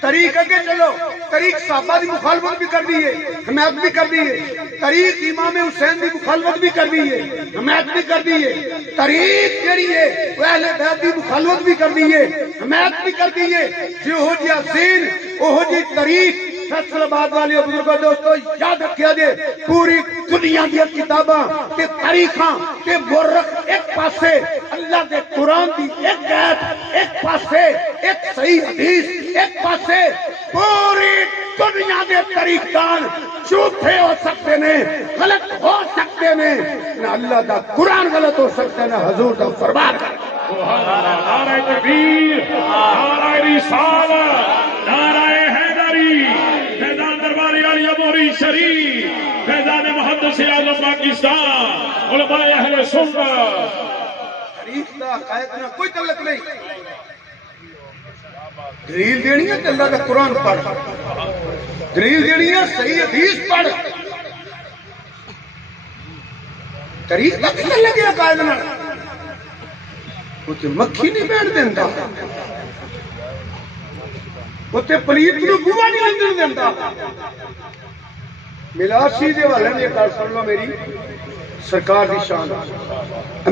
تاریخ اگے چلو، تاریخ صحابہ کی مخالفت بھی کر دی ہے، حمایت بھی کر دی ہے، تاریخ امام حسین کی مخالفت بھی کر دی ہے، حمایت بھی کر دی ہے، تاریخ جڑی ہے وہ اہل بیت کی مخالفت بھی کر دی ہے، حمایت بھی کر دی ہے۔ جو ہو جیا ذہن، وہ جی تاریخ۔ فیصل آباد والے بزرگوں دوستو یاد رکھیا جے، پوری دنیا دی کتاباں تے تاریخاں تے مورخ ایک پاسے، اللہ دے قرآن دی ایک آیت ایک پاسے، ایک صحیح حدیث ایک پاسے، پوری دنیا دے تاریخدان جھوٹے ہو سکتے نے، غلط ہو سکتے نے، نہ اللہ دا قرآن غلط ہو سکتا ہے، نہ حضور دا فرمان۔ نعرہ تکبیر، نعرہ رسالت، نعرہ حیدری، فیضان درباری علی موری شریف، فیضان محدث اعظم پاکستان، علماء اہل سنت۔ تاریخ دا حقائق نہ کوئی تعلق نہیں، دلیل دینی ہے کہ اللہ کا قرآن پڑھ، دلیل دینی ہے صحیح حدیث پڑھ، تاریخ دا کیا لگے حقائق نہ، وہ مکھی نہیں بیٹھ دینا، وہ پلیت نو بوا نہیں لگن دینا۔ میلاد شریف دے والے نے گل سن لو میری، سرکار دی شان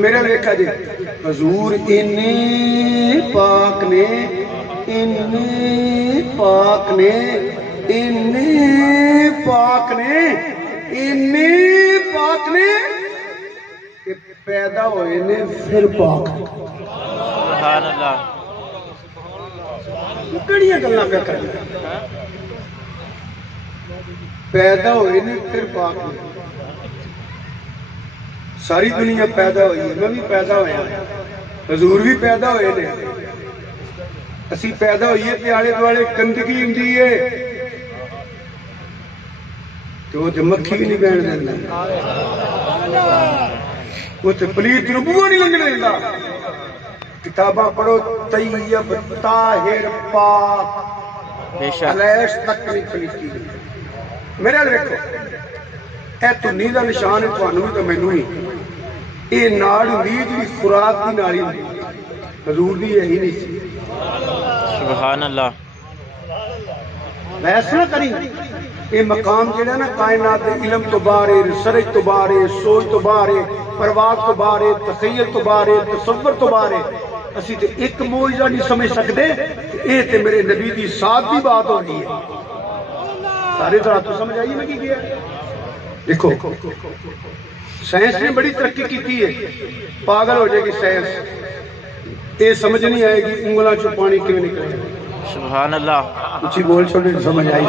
میرا دیکھا جی، حضور اتنے پاک نے، اتنے پاک نے، اتنے پاک نے، اتنے پاک نے کہ پیدا ہوئے نے پھر پاک۔ سبحان اللہ، کڑیاں گلاں پہ کرنا، پیدا ہوئے نے پھر پاک نے۔ ساری دنیا پیدا ہوئی ہے، میں بھی پیدا ہویا، حضور بھی پیدا ہوئے نے، اسی پیدا ہوئیے تے آلے دوالے گندگی ہوندی ہے تو وہ مکھی بھی نہیں بہن دینا۔ وہ تے پلیت نو بوہ نہیں لنگنے دینا کتاباں پڑھو طیب طاہر پاک بے شک علیش تک نہیں پلیتی میرے حال رکھو اے تو نیدہ نشان ہے تو انہوں تو میں نوئی اے ناڑ امید بھی خوراک دی ناڑی حضور دی یہی نہیں سی سبحان اللہ بحث نہ کریں یہ مقام جڑا نا کائنات علم تو بارے ریسرچ تو بارے سوچ تو بارے پرواز تو بارے تخیل تو بارے تصور تو بارے اسی تے ایک معجزہ نہیں سمجھ سکتے اے تے میرے نبی دی ساتھ بھی بات ہو رہی ہے سارے طرح تو سمجھ آئیے میں کی کیا دیکھو سائنس نے بڑی ترقی کی تھی ہے پاگل ہو جائے گی سائنس یہ سمجھ نہیں آئے گی انگلاں چو پانی کیوں نکلے سبحان اللہ کچھ بول چھوڑے سمجھ آئی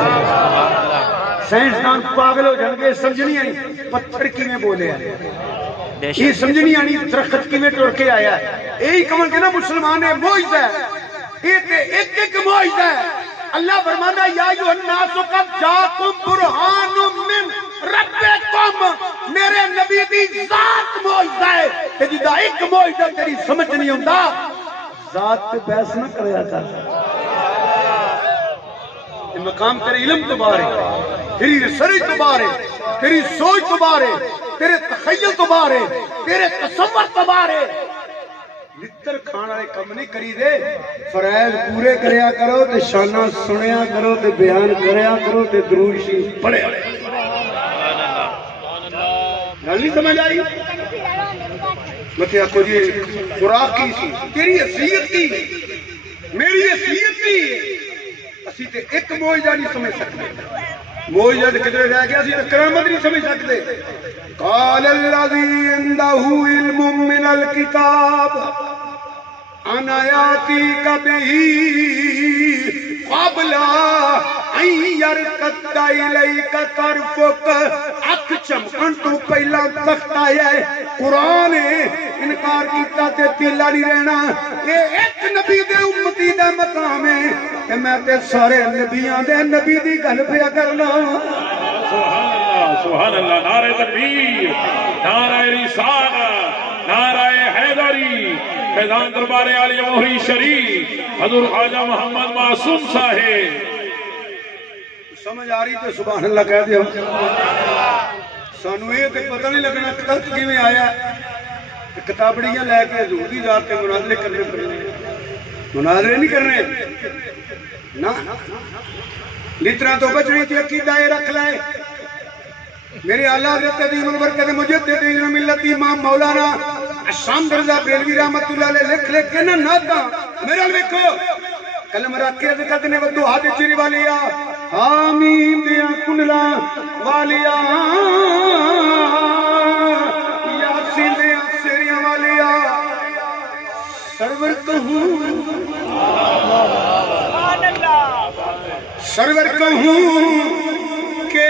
سائنسدان پاگل ہو جائیں گے سمجھ نہیں آئی پتھر کی میں بولے ہیں بے یہ شک سمجھ نہیں آنی درخت کی میں ٹوڑ کے آیا ہے یہی کمل کے نا مسلمان ہے معجزہ ہے یہ ایک ایک معجزہ ہے اللہ فرماتا یا ایھا الناس قد جاءکم برہان من ربکم میرے نبی دی ذات معجزہ ہے کہ جدا ایک معجزہ تیری سمجھ نہیں ہوندا ذات پہ بحث نہ کریا کر یہ مقام تیرے علم تو باہر ہے تیری ریسرچ تو باہر ہے تیری سوچ تو باہر ہے تیرے تخیل تو باہر ہے تیرے تصور تو باہر ہے لتر کھانا ہے کم نہیں کری دے فرائض پورے کریا کرو تے شانہ سنیا کرو تے بیان کریا کرو تے درود شریف پڑھیا گل نہیں سمجھ آئی متے آخو جی خوراک کی سی تیری حیثیت کی میری حیثیت کی اسی تے ایک معجزہ نہیں سمجھ سکتے معجزہ کدھر رہ گیا اسی تے کرامت نہیں سمجھ سکتے قال الذي عنده علم من الكتاب انا ياتيك به قبل ان يرتد اليك طرفك اکھ چمکن تو پہلا تخت آیا ہے قرآن انکار کیتا تے تیلا نہیں رہنا یہ ایک نبی دے امتی دا مقام ہے کہ میں تے سارے نبیاں دے نبی دی گل پیا کرنا سبحان اللہ نعرہ تکبیر نعرہ رسالت نعرہ حیدری میدان دربار عالی مہری شریف حضور خواجہ محمد معصوم صاحب سمجھ آ رہی تو سبحان اللہ کہہ دیا سانو یہ تے پتہ نہیں لگنا ترک کی میں آیا کتابڑیاں لے کے حضور دی ذات کے مناظرے کرنے پڑنے مناظرے نہیں کرنے نا لطرہ تو بچنی تھی عقیدہ رکھ لائے میرے اعلیٰ حضرت عظیم البرکت مجدد ملت امام مولانا شام درزہ بریلوی رحمت اللہ علیہ لکھ کے نا ناتا میرے لکھو کلم رکھ کے ذکر نے ودو ہاتھ چیری والیا آمین دیا کنلا والیا یاسین دیا سیریاں والیا سرور کہوں سرور کہوں کہ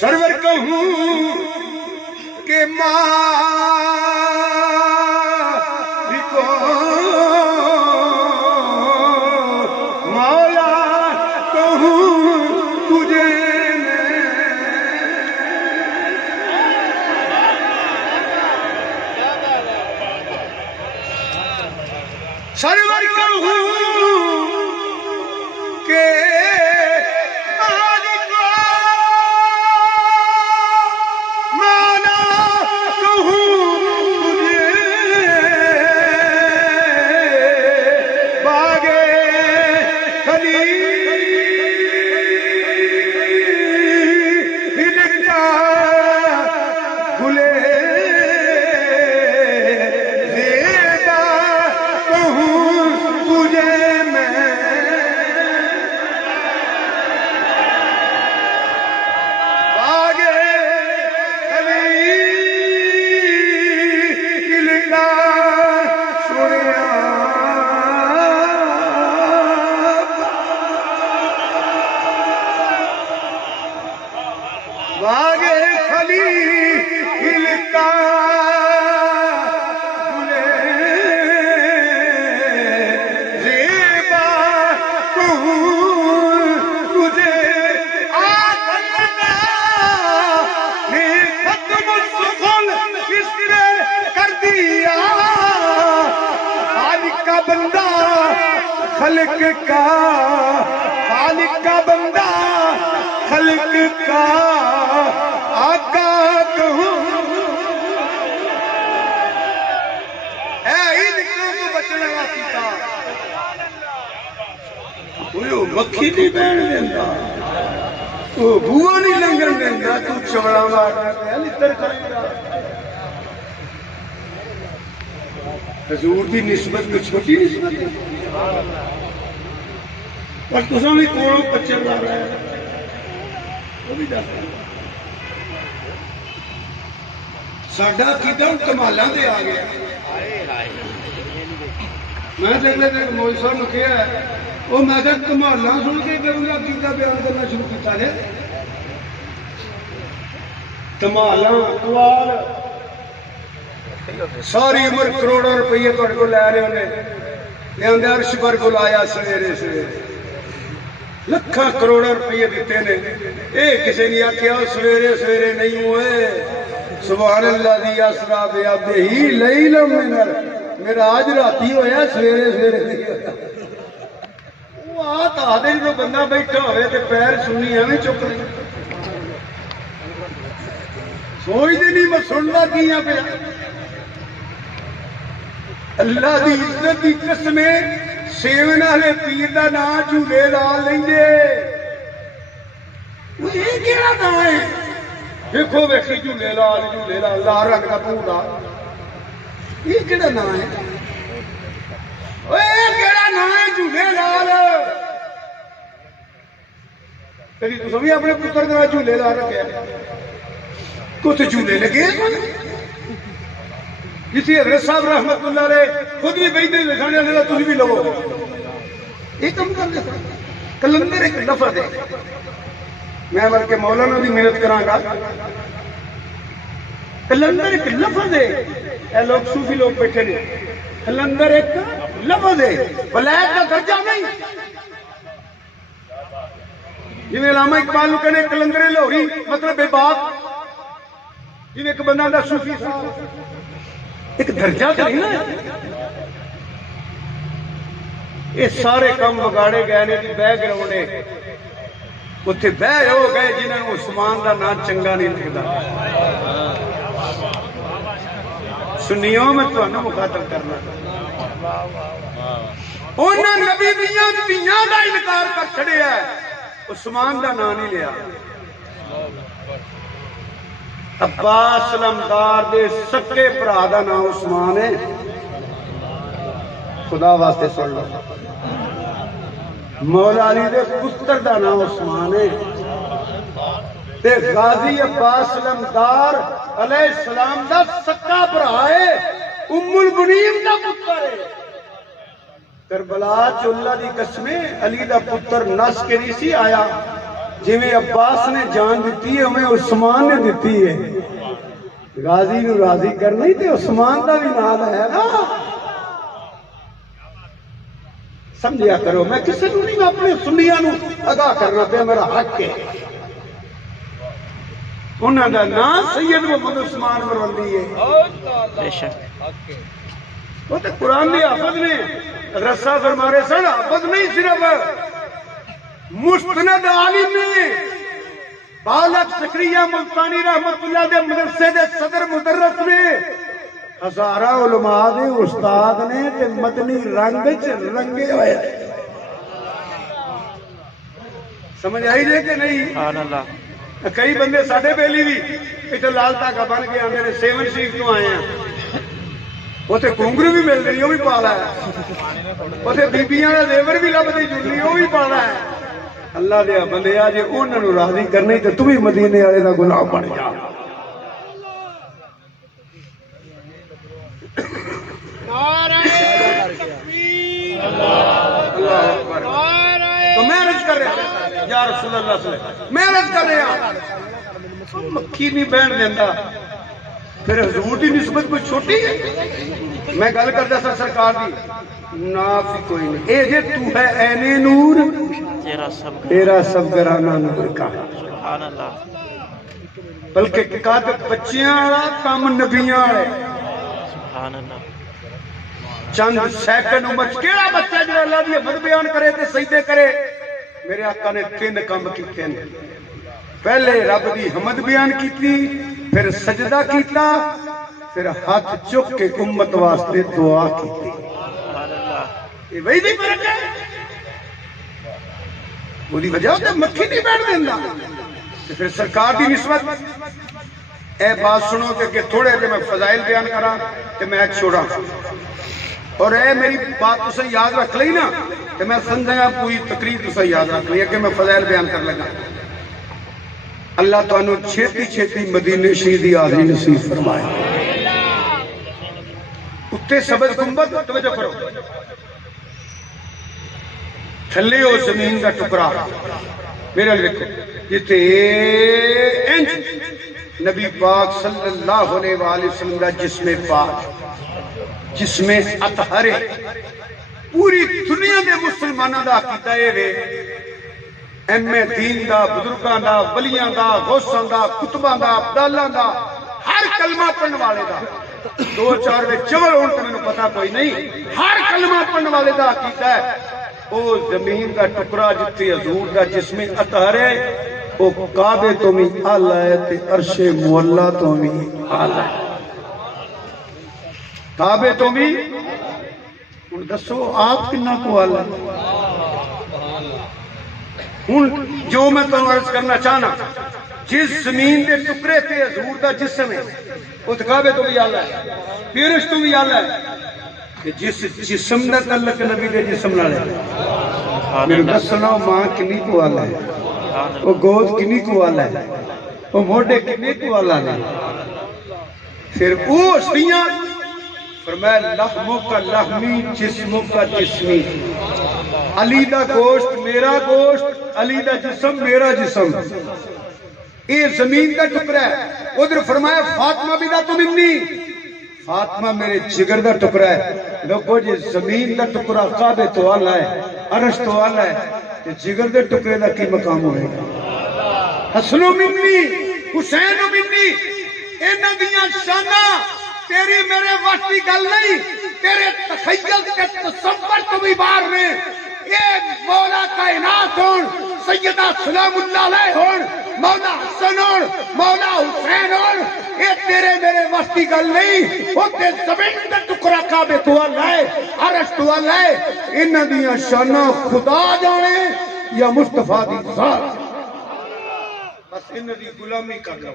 سرور کہوں کہ کو مولا کہوں تجھے سرور کہوں کہ سخن کس نے کر دیا خالق کا بندہ خلق کا خالق کا بندہ خلق کا آقا کہوں اے ان کو بچنے والی کا وہ مکھی نہیں بیٹھ دینا وہ بوا نہیں لنگن دینا تو چوڑا مارنا پہ لتر کرے گا حضور دی نسبت کو چھوٹی نسبت ہے اور تساں بھی کوڑوں پچر لا رہا ہے وہ بھی جاتا ہے ساڈا کدھر کمالاں دے آ گیا میں دیکھ لے موئی صاحب نے کہا ہے وہ میں کہ کمالاں سن کے پھر انہاں عقیدہ بیان کرنا شروع کیتا ہے کمالاں اقوال ساری عمر کروڑوں روپیے تہاڈے کول لے رہے ہونے تے اندے عرش پر بلایا سویرے سویرے لکھاں کروڑوں روپیے دیتے نے اے کسی نے آکھیا سویرے سویرے نہیں ہوئے سبحان اللہ دی اسرا بعبدہ لیلا من میرا آج راتی ہویا سویرے سویرے نہیں ہویا وہ آت آدھے جو بندہ بیٹھا ہوئے تے پیر سنی ہمیں چک رہے سوئی دی نہیں میں سننا کیاں پہ اللہ دی عزت دی قسمیں سیون والے پیر دا نام جھولے لال لیندے وہ یہ کیڑا نام ہے دیکھو ویکھی جھولے لال لال رنگ دا پورا یہ کیڑا نام ہے یہ کیڑا نام ہے جھولے لال کبھی تو بھی اپنے پتر دا جھولے لال رکھے کچھ جھولے لگے کسی حضرت صاحب رحمت اللہ علیہ خود بھی بیٹھے لکھانے والا تجھ بھی لو یہ کم کر دیتا کلندر ایک لفظ ہے میں بلکہ مولانا بھی محنت کراں گا کلندر ایک لفظ ہے اے لوگ صوفی لوگ بیٹھے نہیں کلندر ایک لفظ ہے ولایت کا درجہ نہیں جی علامہ اقبال کو کہنے کلندر لاہوری مطلب بے باک جی ایک بندہ دا صوفی صاحب ایک درجہ تو نہیں نا یہ سارے کام بگاڑے گئے نے بہ گراؤنڈ اتنے بہ ہو گئے جنہوں نے عثمان کا نام چنگا نہیں لگتا سنیوں میں تمہیں مخاطب کرنا انہوں نے نبی دیاں دا انکار کر چھڑیا ہے عثمان کا نام نہیں لیا عباس علمدار دے سکے بھرا دا نام عثمان ہے خدا واسطے سن لو مولا علی دے پتر دا نام عثمان ہے تے غازی عباس علمدار علیہ السلام دا سکا بھرا ہے ام البنین دا پتر ہے کربلا چولہ دی قسمیں علی دا پتر نس کے نہیں سی آیا جی میں عباس نے جان دیتی ہے ہمیں عثمان نے دیتی ہے غازی نو راضی کرنا ہی تے عثمان دا بھی نام ہے نا سمجھیا کرو میں کسی نو نہیں اپنے سنیاں نو ادا کرنا پہ میرا حق ہے انہاں دا نام سید محمد عثمان مروندی ہے وہ تے قرآن دی حافظ نے رسا فرما رہے سن حافظ نہیں صرف مستند عالم نے بالغ سکریہ ملتانی رحمت اللہ دے مدرسے دے صدر مدرس نے ہزارہ علماء دے استاد نے تے مدنی رنگ چ رنگے ہوئے سمجھ آئی جے کہ نہیں سبحان اللہ کئی بندے ساڈے بیلی بھی اتنے لال دھاگا بن کے آندے نے سیون شریف تو آئے ہیں اتنے گھنگرو بھی مل رہی وہ بھی پالا ہے اتنے بیبیاں کا زیور بھی لبدی جڑنی وہ بھی پالا ہے اللہ دیا بندے آ جے انہوں نے راضی کرنے تے تو بھی مدینے والے دا غلام بن جا تو میں عرض کر رہا یا رسول اللہ صلی اللہ علیہ وسلم میں عرض کر رہا مکھی نہیں بہن دیندہ پھر حضور دی نسبت کوئی چھوٹی ہے میں گل کرتا سر سرکار دی نافی کوئی نہیں اے جے تو ہے عین نور تیرا سب گرانہ نور کا سبحان اللہ بلکہ قد بچیاں والا کم نبیاں والے سبحان اللہ چند سیکنڈ عمر کیڑا بچہ جو اللہ دی حمد بیان کرے تے سجدے کرے میرے آقا نے 3 کام کیتے ہیں پہلے رب دی حمد بیان کیتی پھر سجدہ کیتا پھر ہاتھ چک کے امت واسطے دعا کیتی سبحان اللہ یہ وہی دی برکت ہے وہ دی وجہ تے مکھی نہیں بیٹھ دیندا تے پھر سرکار دی نسبت اے بات سنو تے کہ تھوڑے جے میں فضائل بیان کراں تے میں چھوڑاں اور اے میری بات تسیں یاد رکھ لئی نا تے میں سمجھاں پوری تقریر تسیں یاد رکھ لئی کہ میں فضائل بیان کر لگا اللہ تانوں چھیتی چھیتی مدینے شریف دی حاضری نصیب فرمائے اتے سبز گنبد توجہ کرو تھلے ہو زمین کا ٹکڑا میرا دیکھو جتے انج نبی پاک صلی اللہ علیہ وآلہ وسلم کا جسم پاک جسم اطہر پوری دنیا دے مسلمانوں دا عقیدہ اے وے ایم دین دا بزرگاں دا ولیاں دا غوثاں دا کتباں دا ابدالاں دا ہر کلمہ پڑھنے والے دا 2-4 میں چول ہون تے مینوں پتہ کوئی نہیں ہر کلمہ پڑھنے والے دا عقیدہ ہے او زمین دا ٹکڑا جتے حضور دا جسم اطہر ہے او کعبے تو بھی اعلی ہے تے عرش مولا تو بھی اعلی ہے کعبے تو بھی ان دسو آپ کنا کو اعلی ہن جو میں تمہیں عرض کرنا چاہنا جس زمین دے ٹکڑے تے حضور دا جسم ہے اس کعبے تو بھی اعلی ہے پیرش تو بھی اعلی ہے کہ جس جسم دا تعلق نبی دے جسم نال ہے میرے دسنا ماں کنی کو اعلی ہے وہ گود کنی کو اعلی ہے وہ موڈے کنی کو اعلی ہے پھر وہ ہستیاں فرمایا لحموں کا لحمی جسموں کا جسمی علی دا گوشت میرا گوشت علی دا جسم میرا جسم یہ زمین دا ٹکڑا ہے ادھر فرمایا فاطمہ بھی دا تم امنی فاطمہ میرے جگر دا ٹکڑا ہے لوگو جی زمین دا ٹکڑا کعبے تو آلہ ہے عرش تو آلہ ہے کہ جگر دے ٹکڑے دا کی مقام ہوئے گا حسن و منی حسین و منی انہ دیاں شانہ تیری میرے وقتی گل نہیں تیرے تخیل کے تصور تو بھی بار میں یہ مولا کائنات ہون سیدہ سلام اللہ علیہ ہون مولا حسن ہون مولا حسین ہون یہ تیرے میرے وقتی گل نہیں وہ تے زمین تے ٹکڑا کعبے تو اللہ ہے عرش تو اللہ ہے انہ دیاں شانہ خدا جانے یا مصطفیٰ دی ذات بس انہ دی غلامی کر لو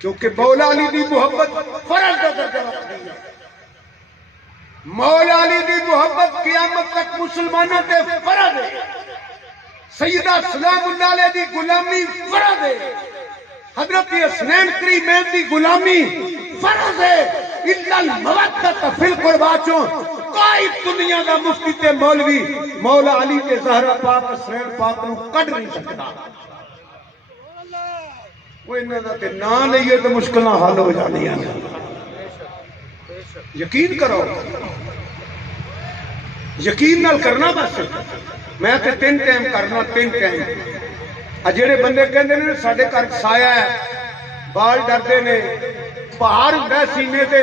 کیونکہ مولا علی دی محبت فرض کا درجہ رکھتی ہے مولا علی دی محبت قیامت تک مسلمانوں تے فرض ہے سیدہ سلام اللہ علیہ دی غلامی فرض ہے حضرت حسنین کریمین دی غلامی فرض ہے الا المودۃ فی القرباتوں کوئی دنیا دا مفتی تے مولوی مولا علی تے زہرا پاک حسنین پاک نو کڈ نہیں سکتا وہ انہاں دا تے نام لئیے تو مشکلاں حل ہو جاندیاں یقین کرو یقین نال کرنا بس میں تے 3 ٹائم کرنا 3 ٹائم اجڑے بندے کہندے نے ساڈے گھر سایہ ہے بال ڈردے نے پہاڑ ہوندا سینے تے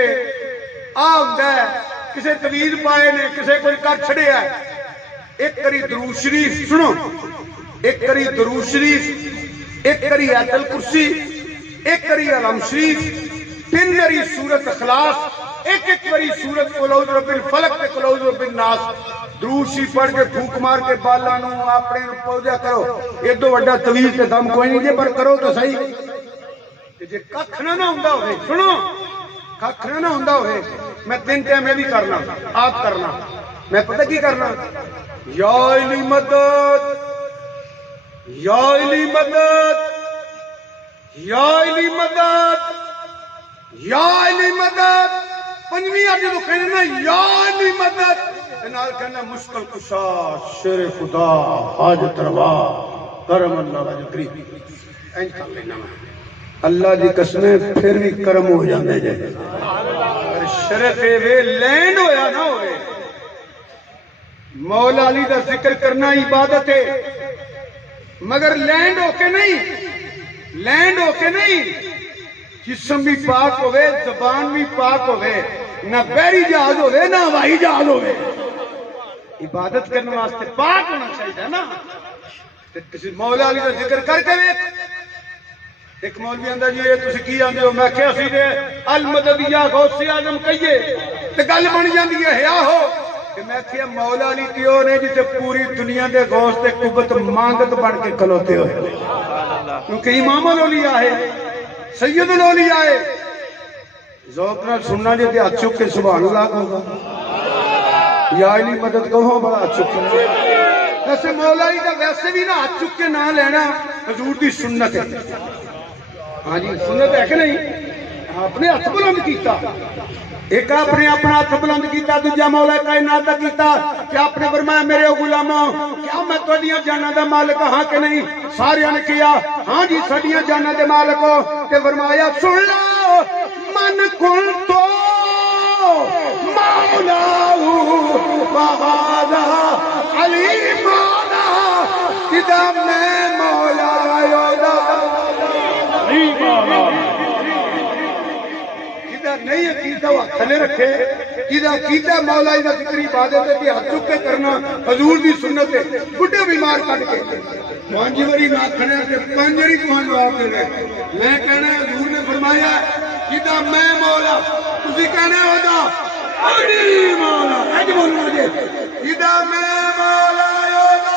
آ ہوندا کسے طویل پائے نے کسے کوئی کر چھڑیا ہے ایک کری درود شریف سنو ایک کری درود شریف ایک کری آیت الکرسی ایک کری علم شریف 3 کری سورت اخلاص ایک کری سورت قل اعوذ برب الفلق تے قل اعوذ برب الناس درود شریف پڑھ کے پھونک مار کے بالاں نو اپنے نو پوجا کرو یہ تو بڑا طویل تے دم کوئی نہیں جے پر کرو تو صحیح جے ککھ نہ ہوندا ہوے سنو ککھ نہ ہوندا ہوے میں 3 ٹائم میں بھی کرنا آپ کرنا میں پتہ کی کرنا یا علی مدد یا علی مدد یا علی مدد یا علی مدد پنجویں آج تو کہنے نا یا علی مدد انہا کہنا مشکل کشا شیر خدا حاجت روا کرم اللہ وجہ قریب اینج کر لینا اللہ دی قسمیں پھر بھی کرم ہو جاندے جائے شرط وے لینڈ ہویا نہ ہوئے مولا علی دا ذکر کرنا عبادت ہے مگر لینڈ ہو کے نہیں لینڈ ہو کے نہیں، جسم بھی پاک ہوئے، زبان بھی پاک ہوئے، نہ بحری جہاز ہوئے نہ ہوائی جہاز ہوئے، عبادت کرنے واسطے پاک ہونا چاہیے نا۔ کسی مولا علی کا ذکر کر کے ایک مولوی آندا جی یہ تسی کی آندے ہو، میں کہ اسی دے المدد یا غوث اعظم کہیے تے گل بن جاندی ہے، حیا ہو کہ میں کہ مولا علی دیو نے جتے پوری دنیا دے غوث تے قوت مانگت بن کے کھلوتے ہوئے، کیونکہ امام الاولیاء ہے، سید الاولیاء ہے۔ ذوق نال سننا جے تے ہاتھ چک کے سبحان اللہ کہو، یا علی مدد کہو، بڑا ہاتھ چک کے۔ ویسے مولا علی دا ویسے بھی نہ ہاتھ چک کے نہ لینا حضور دی سنت ہے، ہاں جی سنت ہے کہ نہیں؟ اپنے ہاتھ بلند کیتا، ایک اپنے اپنا ہاتھ بلند کیتا، دوجا مولا کائنات دا کیتا کہ آپ نے فرمایا میرے غلاموں کیا میں تہاڈیاں جاناں دا مالک ہاں کہ نہیں؟ سارے نے کیا ہاں جی ساڈیاں جاناں دے مالک ہو، تے فرمایا سن لو من کنتو مولاہ وہذا علی مولا، کدا میں مولا نہیں عقیدہ وہ تھلے رکھے، جدا عقیدہ مولا دا ذکر عبادت ہے، ہاتھ چک کے کرنا حضور دی سنت ہے۔ بڈھے بیمار کٹ کے پانچ واری نہ کھڑے تے پانچ واری تمہاں جواب دے رہے، میں کہنا حضور نے فرمایا جدا میں مولا، تسی کہنا ہودا علی مولا، اج بولو جے جدا میں مولا ہودا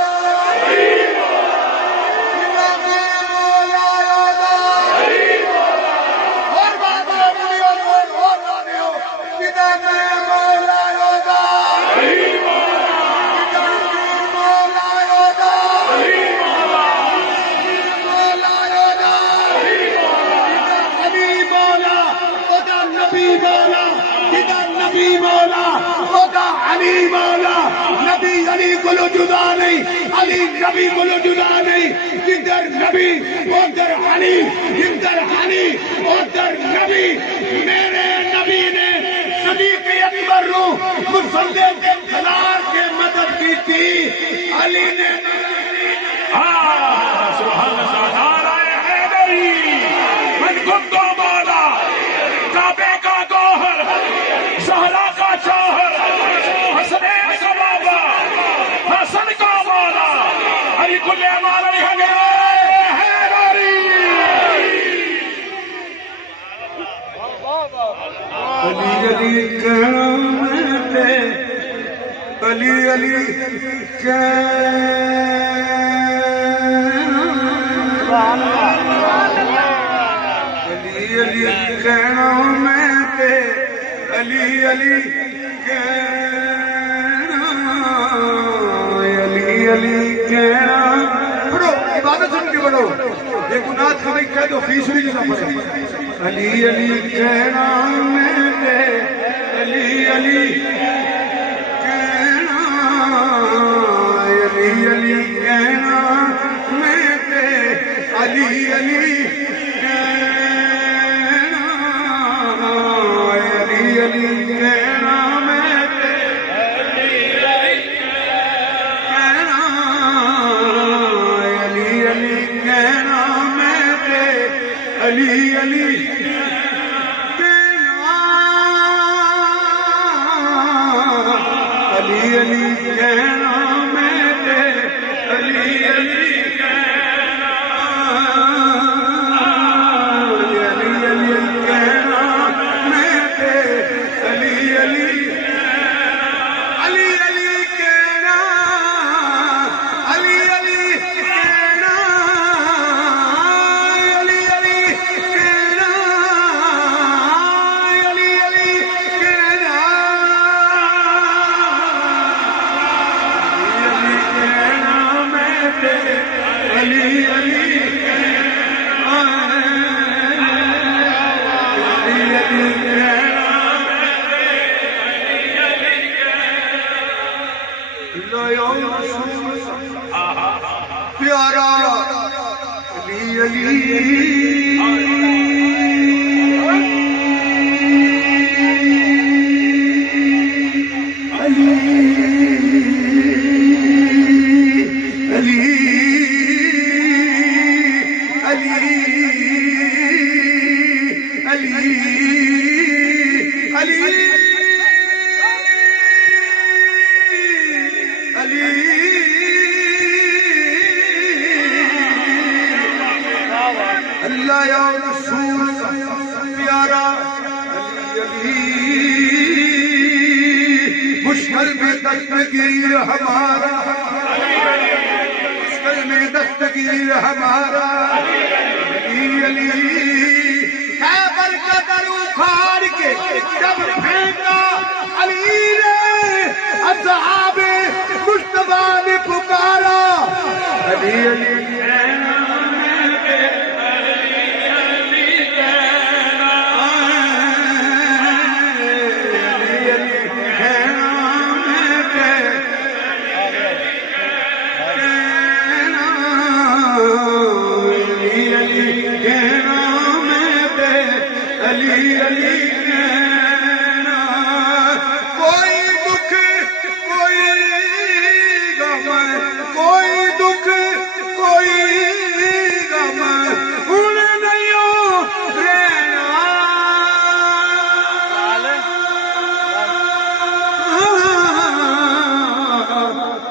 علی مولا، نبی علی کلو جدا نہیں، علی نبی کلو جدا نہیں، جدھر نبی ادھر علی، جدھر علی ادھر نبی۔ میرے نبی نے صدیق اکبر رو مسلح کے خلار کے مدد کی تھی، علی نے سبحان اللہ، نعرہ حیدری، من کنتو مولا، کعبے کا گوہر، زہرا کا جوہر، حسنین کا بابا، حسن کا مولا، علی کل مولا لکھا گیا حیدری۔ علی علی کہتے، علی علی علی علی کہنا میں تے، علی علی کہنا، علی علی کہنا۔ پڑھو عبادت سن کے پڑھو، یہ گناہ کھانے کہہ دو فیس بھی جسا پڑھو۔ علی علی کہنا میں تے، علی علی کہنا، علی علی کہنا میں تے، علی علی پیارا علی علی علی علی علی علی علی اللہ یا رسول پیارا علی مشکل میں دستگیر ہمارا مشکل میں دستگیر ہمارا علی خیبر کا در اکھاڑ کے جب پھینکا علی نے اصحاب مصطفیٰ نے پکارا علی علی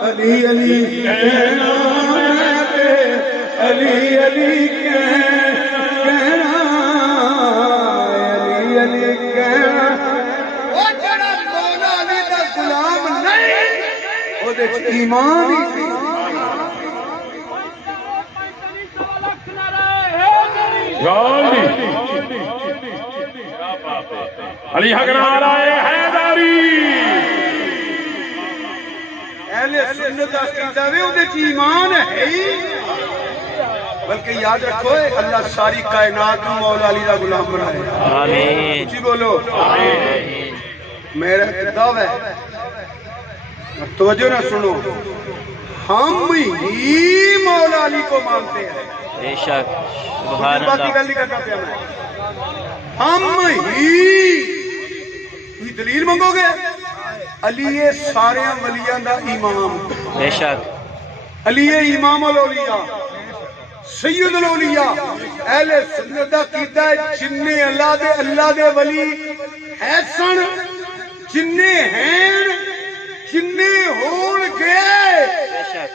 علی علی کہنا علی علی کہنا علی علی کہنا او جڑا مولا علی دا غلام نہیں او دے ایمان ہی علی حق نعرہ حیدری اہل سنت دا عقیدہ وے اودے چ ایمان ہے ہی بلکہ یاد رکھو اللہ ساری کائنات کو مولا علی دا غلام بنائے آمین جی بولو آمین میرا دعویٰ ہے توجہ نہ سنو ہم ہی مولا علی کو مانتے ہیں بے شک سبحان باقی اللہ گل نہیں کرتا پیا میں ہم ہی کوئی دلیل منگو گے علی سارے ولیاں دا امام بے شک علی امام الاولیاء سید الاولیاء اہل سنت دا عقیدہ ہے جننے اللہ دے ولی ہے سن جننے ہیں جننے ہون گے بے شک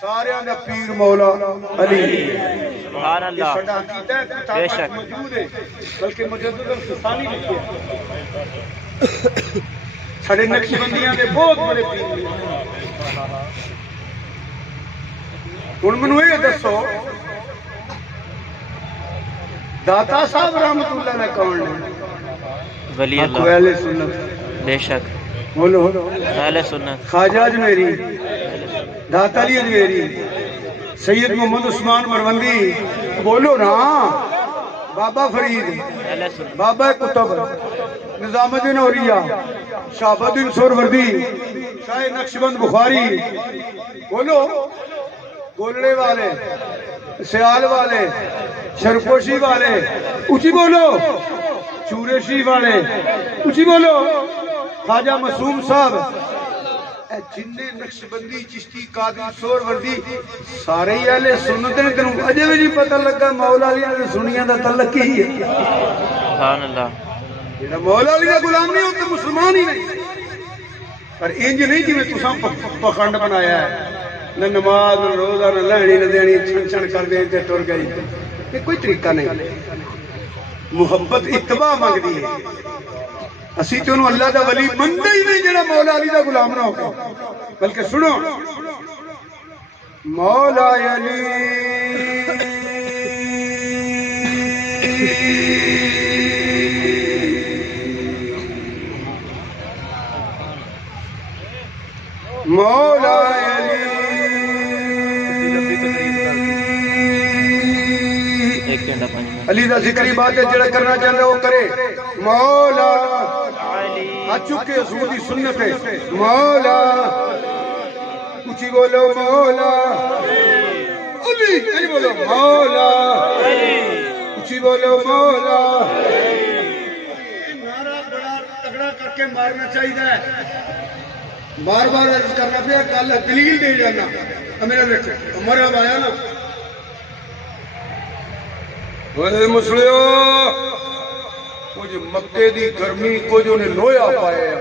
سارے دا پیر مولا علی سبحان یہ اللہ سڑا عقیدہ ہے بے کتاب شک موجود ہے بلکہ مجدد الفسانی لکھے ساڑھے نقشبندیاں دے بہت بڑے پیر ہیں ان منو یہ دسو داتا صاحب رحمت اللہ نے کون ہے ولی اہل اللہ سنت بے شک بولو اہل سنت خواجہ اجمیری داتا علی اجمیری سید محمد عثمان مروندی بولو نا بابا فرید اہل سنت بابا قطب نظام الدین اولیاء شہاب الدین سہروردی شاہ نقشبند بخاری بولو گولڑے والے سیال والے شرپوشی والے اونچی بولو چورشی والے اونچی بولو خواجہ معصوم صاحب جننے نقشبندی چشتی قادری سہروردی سارے ہی اہل سنت نے تینوں اجے بھی نہیں پتہ لگا مولا علی نے سنیاں دا تعلق کی ہے سبحان اللہ جڑا مولا علی دا غلام نہیں ہوتا مسلمان ہی نہیں پر انج نہیں جویں تساں پکھنڈ بنایا ہے نہ نماز نہ روزہ نہ لہنی نہ دینی چھن چھن کر دے تے ٹر گئی یہ کوئی طریقہ نہیں محبت اتباع مانگدی ہے اسی تے انہوں اللہ دا ولی مندا ہی نہیں جڑا مولا علی دا غلام نہ ہو بلکہ سنو مولا علی مولا علی ایک گھنٹہ 5 منٹ علی دا ذکری بات ہے جڑا کرنا چاہتا وہ کرے مولا علی آ چکے حضور دی سنت ہے مولا اونچی بولو مولا علی علی بولو مولا اونچی بولو مولا نعرہ بڑا تگڑا کر کے مارنا چاہیے بار بار عرض کرنا پیا کل دلیل دے جانا میرا دیکھو مرحبا آیا نا مسلمو کچھ مکے دی گرمی کچھ انہیں لویا پایا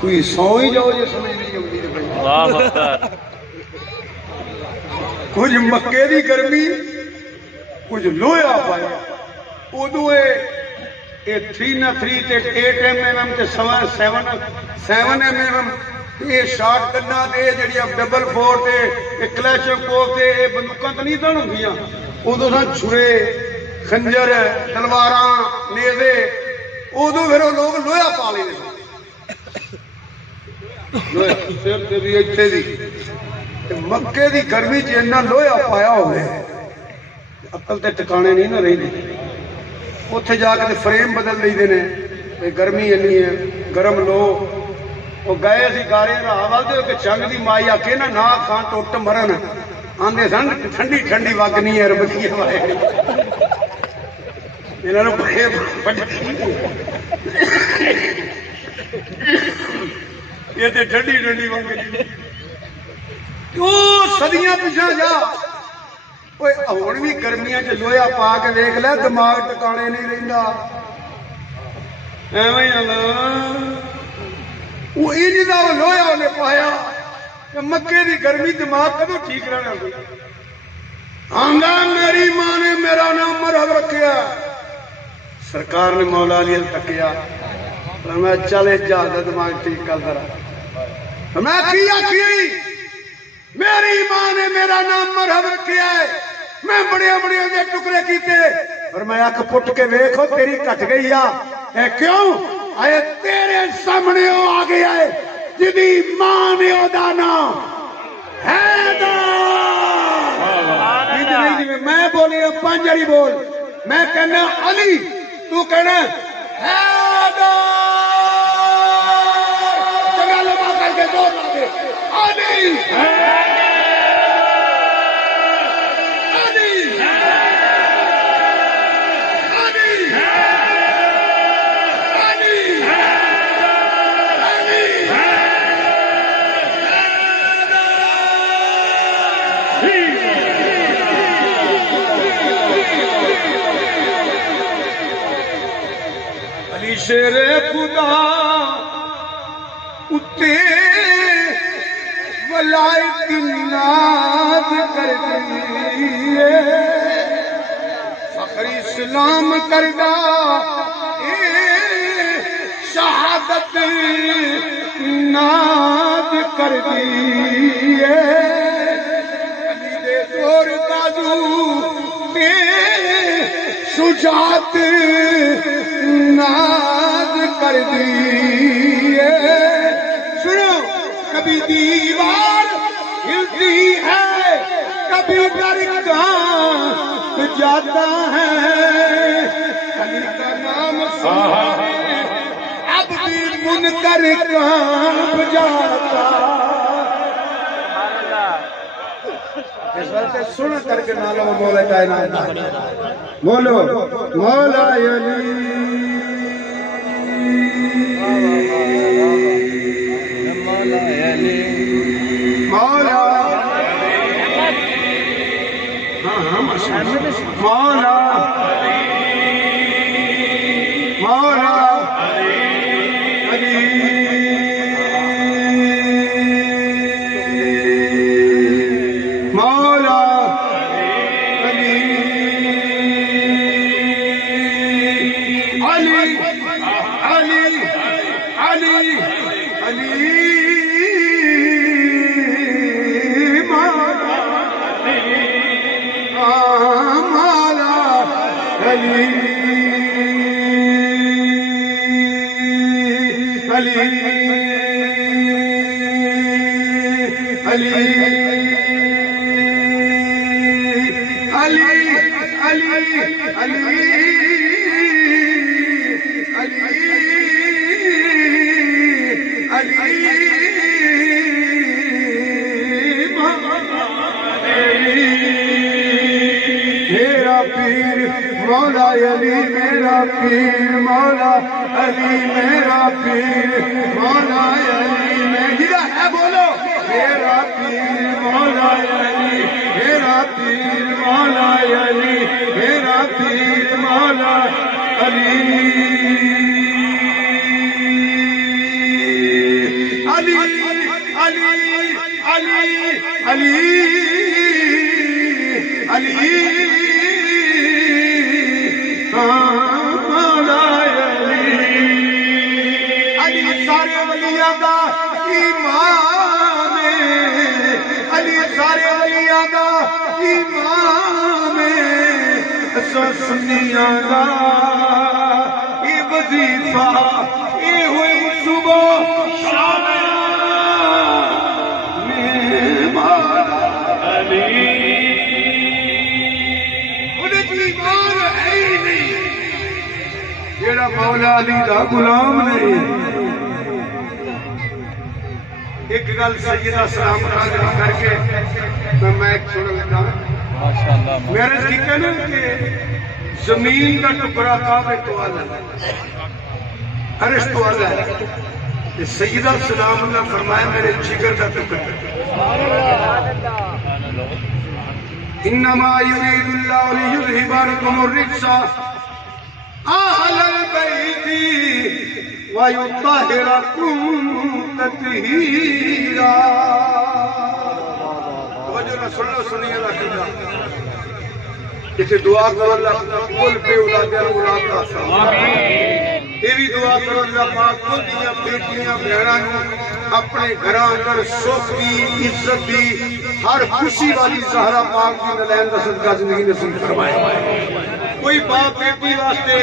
کوئی سو ہی جاؤ یہ سمجھ نہیں آتی بھائی اللہ اکبر کچھ مکے دی گرمی کچھ لویا پایا ادو یہ 3 تے 8 mm تے 7 mm یہ شارٹ گنا تے جڑیاں ڈبل 4 تے کلیشن کوف تے یہ بندوقاں تو نہیں تن ہوندیاں ادو سن چھرے خنجر تلواراں نیزے ادو پھر وہ لوگ لویا پا لے لویا سر تے بھی اتنے بھی مکے دی گرمی چ اتنا لویا پایا ہوئے عقل تے ٹکانے نہیں نہ رہی اتنے جا کے فریم بدل لیتے ہیں گرمی اینی ہے گرم لو وہ گئے سی گارے راہ والے کہ چنگ دی مائی آ کے نہ کھان ٹوٹ مرن آدھے سن ٹھنڈی ٹھنڈی وگ نہیں ہے ربکی وائے یہاں یہ تو ٹھنڈی ٹھنڈی وگ کیوں سدیاں پیچھا جا ہوں بھی گرمیاں چ لویا پا کے دیکھ لیا دماغ ٹکانے نہیں رہتا وہ لویا انہیں پایا مکے دی گرمی دماغ کدو ٹھیک رہنا کوئی آنگا میری ماں نے میرا نام مرحب رکھیا سرکار نے مولا علی تکیا میں چلے جا دماغ ٹھیک کر درا میں کی میری ماں نے میرا نام مرحب رکھیا ہے میں بڑے دے ٹکڑے کیتے اور میں اکھ پٹ کے ویکھو تیری کٹ گئی اے کیوں آئے تیرے سامنے وہ آ گیا ہے جدی ماں نے او دا نام حیدر میں بولی پانجری بول میں کہنا علی تو کہنا حیدر چگا لما کر کے دور نہ دے علی شیر خدا اتے ولایت ناز کر دیئے فخر اسلام کردہ شہادت ناز کر دیئے علی دے زور بازو تے شجاعت ناز کر دیئے سنو کبھی دیوار ہلتی ہے کبھی ڈر کانپ جاتا ہے علی کا نام سنے اب بھی منکر کانپ جاتا اس وقت سن کر کے نالو مولا کائنات بولو مولا علی مولا مولا مولا علی مولا علی علی علی علی علی مولا علی میرا پیر مولا علی میرا پیر مولا علی میرا ہے بولو میرا پیر مولا علی میرا پیر مولا علی میرا پیر مولا علی علی علی علی علی علی علی سارے ولیاں دا ایمان علی سارے ولیاں دا ایمان سنیاں دا ای وظیفہ ای ہوئی صبح شام جیڑا مولا علی دا غلام نہیں. ایک گل سیدہ سلام حاضر کر کے میں ایک چھوڑا لگا میرے ذکر ہے کہ زمین کا ٹکڑا کعبے تو آلہ عرش تو آلہ ہے. سیدہ سلام اللہ فرمائے میرے جگر کا ٹکڑا انما یرید اللہ لیذہب عنکم الرجس اہل البیت ویطہرکم تطہیرا. توجہ نہ سن لو سنیے اللہ کسی دعا کرو اللہ کل پہ اولاد اولاد کا آمین. یہ بھی دعا کرو اللہ پاک کل دیاں بیٹیاں بہنوں اپنے گھراں اندر سکھ دی عزت دی ہر خوشی والی زہرا پاک کی نلین کا صدقہ زندگی نصیب فرمائے. کوئی باپ بیٹی واسطے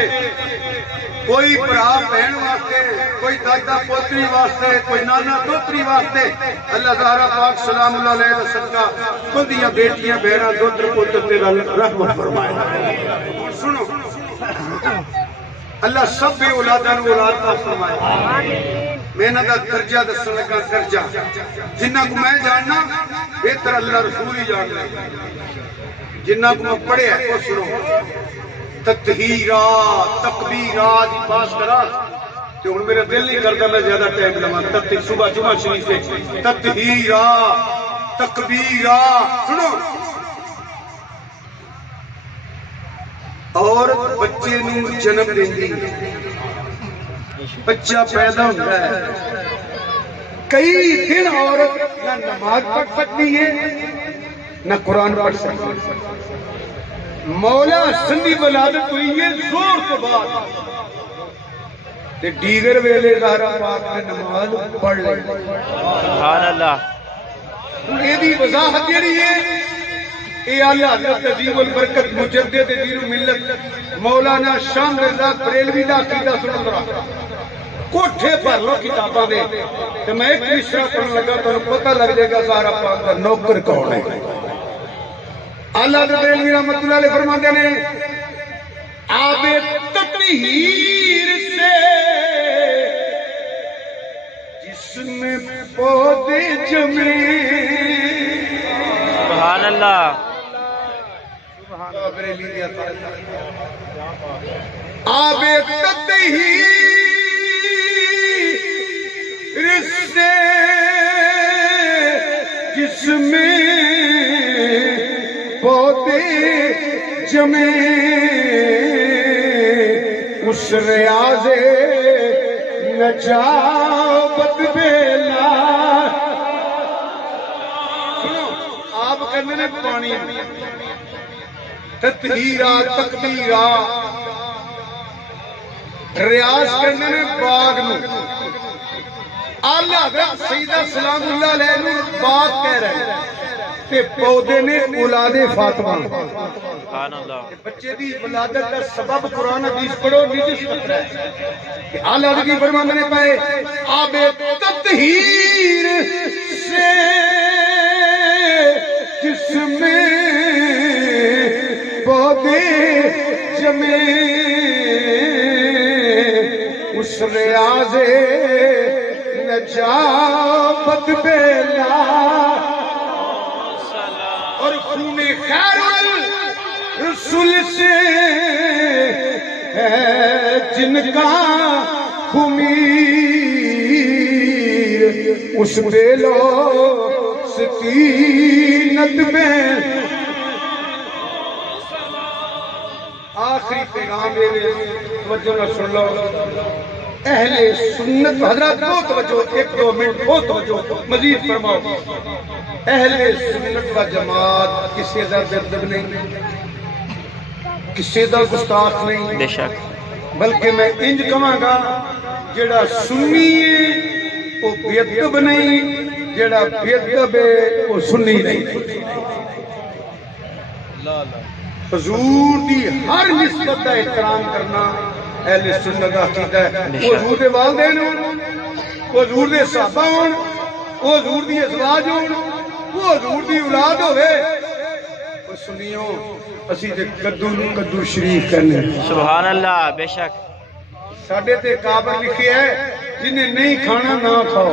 کوئی برا بہن واسطے کوئی دادا پوتری واسطے کوئی نانا دوتری واسطے اللہ زہرا پاک سلام اللہ علیہ کا صدقہ کل دیاں بیٹیاں بہناں دوتر پوتر تے رحمت فرمائے. سنو اللہ سب بے اولاداں اولاد کا فرمائے. میں نہ درجہ دسن لگا درجہ جنہ کو میں جاننا بہتر اللہ رسول ہی جاننا جنہ کو میں پڑھے ہے وہ سنو. تطہیرات تکبیرات پاس کرا کہ ان میرا دل نہیں کرتا میں زیادہ ٹائم لما صبح جمعہ شریف سے تطہیرات تکبیرات سنو. اور بچے نوں جنم دیندی بچہ پیدا ہوتا ہے کئی دن عورت نہ نماز پڑھ سکتی ہے نہ قرآن پڑھ سکتی ہے. مولا سندھی ولادت ہوئی ہے زور تو بعد دیگر ویلے زہرا پاک نے نماز پڑھ لی. سبحان اللہ. یہ بھی وضاحت جڑی ہے اے اعلیٰ حضرت عظیم البرکت مجدد دین و ملت مولانا شاہ مرزا بریلوی دا عقیدہ سن رہا کوٹھے پر لو کتاباں دے تو میں ایک مصرع پڑھنے لگا تو پتہ لگ جائے گا زہرا پاک کا نوکر کون ہے. اللہ حضرت بریلوی رحمت اللہ علیہ فرماتے ہیں آب تطہیر سے جس میں پودے جمے. سبحان اللہ. آب تطہیر سے جس میں پودے جمے اس ریاض نجابت بیلا. سنو آپ کہنے نے پانی تطہیرہ تکبیرہ ریاض کرنے نے باغ نو. اعلیٰ حضرت سیدہ سلام اللہ علیہ نے باغ کہہ رہے ہیں کہ پودے نے اولاد فاطمہ. سبحان اللہ. بچے دی ولادت کا سبب قرآن حدیث پڑھو نیچے پتہ ہے کہ اعلیٰ حضرت کی فرمانے نے پائے آب تطہیر سے جس میں پودے جمے اس ریاض نجابت بیلا. اور خون خیر رسول سے ہے جن کا خمیر اس بیلو سکینت میں. آخری پیغام میرے توجہ نہ سن لو اہل سنت حضرات کو توجہ 1-2 منٹ کو توجہ مزید فرماؤ اہل سنت و جماعت کسی دا بدب نہیں کسی دا گستاخ نہیں بے شک بلکہ میں انج کہاں گا جڑا سنی ہے وہ بیدب نہیں جڑا بیدب ہے وہ سنی نہیں حضور دی ہر نسبت کا احترام کرنا اہل سنت کا عقیدہ ہے وہ حضور دے والدین ہون وہ حضور دے صحابہ ہون وہ حضور دی ازواج ہون وہ حضور دی اولاد ہوئے وہ سنیوں اسی تے کدو شریف کرنے سبحان اللہ بے شک ساڑھے تے کعبہ لکھی ہے جنہیں نہیں کھانا نہ کھاؤ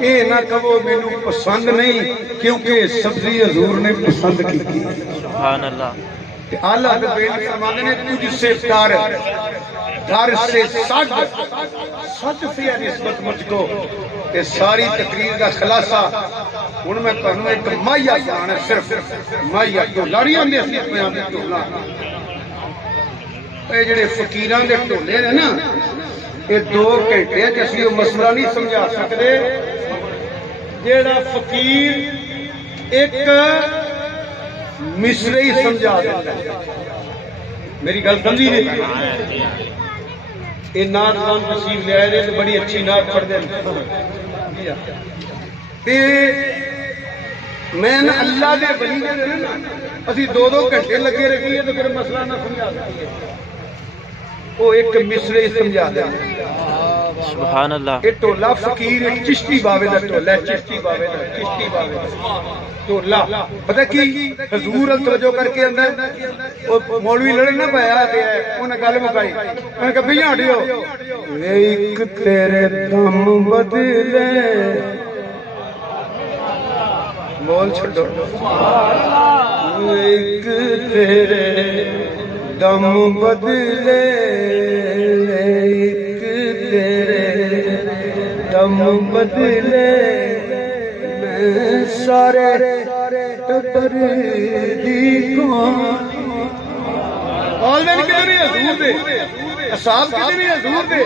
اے نہ کہو مینوں پسند نہیں کیونکہ سبزی حضور نے پسند کی سبحان اللہ کہ اعلیٰ حضرت بیلی فرمانے نے تجھ سے ڈر سے سج سے نسبت مجھ کو کہ ساری تقریر کا خلاصہ ان میں تنوں ایک مائیہ سنانا صرف مائیہ تو لاڑیاں دے اسی پیان دے ٹولا اے جڑے فقیران دے ٹولے ہیں نا یہ 2 گھنٹے جیسی وہ مسئلہ نہیں سمجھا سکتے جیڑا فقیر ایک مصرے ہی سمجھا دیتا ہے میری گل سمجھی نہیں یہ نعت خان تشریف لے آئے تو بڑی اچھی نعت پڑھ دیں میں نا اللہ دے بنی دے نا اسی 2-2 گھنٹے لگے رکھیے تو پھر مسئلہ نہ سمجھا سکتے وہ ایک مصرے ہی سمجھا دیں سبحان اللہ یہ ٹولا فقیر ایک چشتی باوے دا ٹولا ہے چشتی باوے دا ٹولا پتہ کی حضور توجہ کر کے اندر وہ مولوی لڑن نہ پایا تے انہاں گل مکائی انہاں کہ بھئی ہٹیو ایک تیرے دم بدلے بول چھڈو ایک تیرے دم بدلے دم بدلے میں سارے ٹبر دی کون والدین کتنے حضور دے اصحاب کتنے حضور دے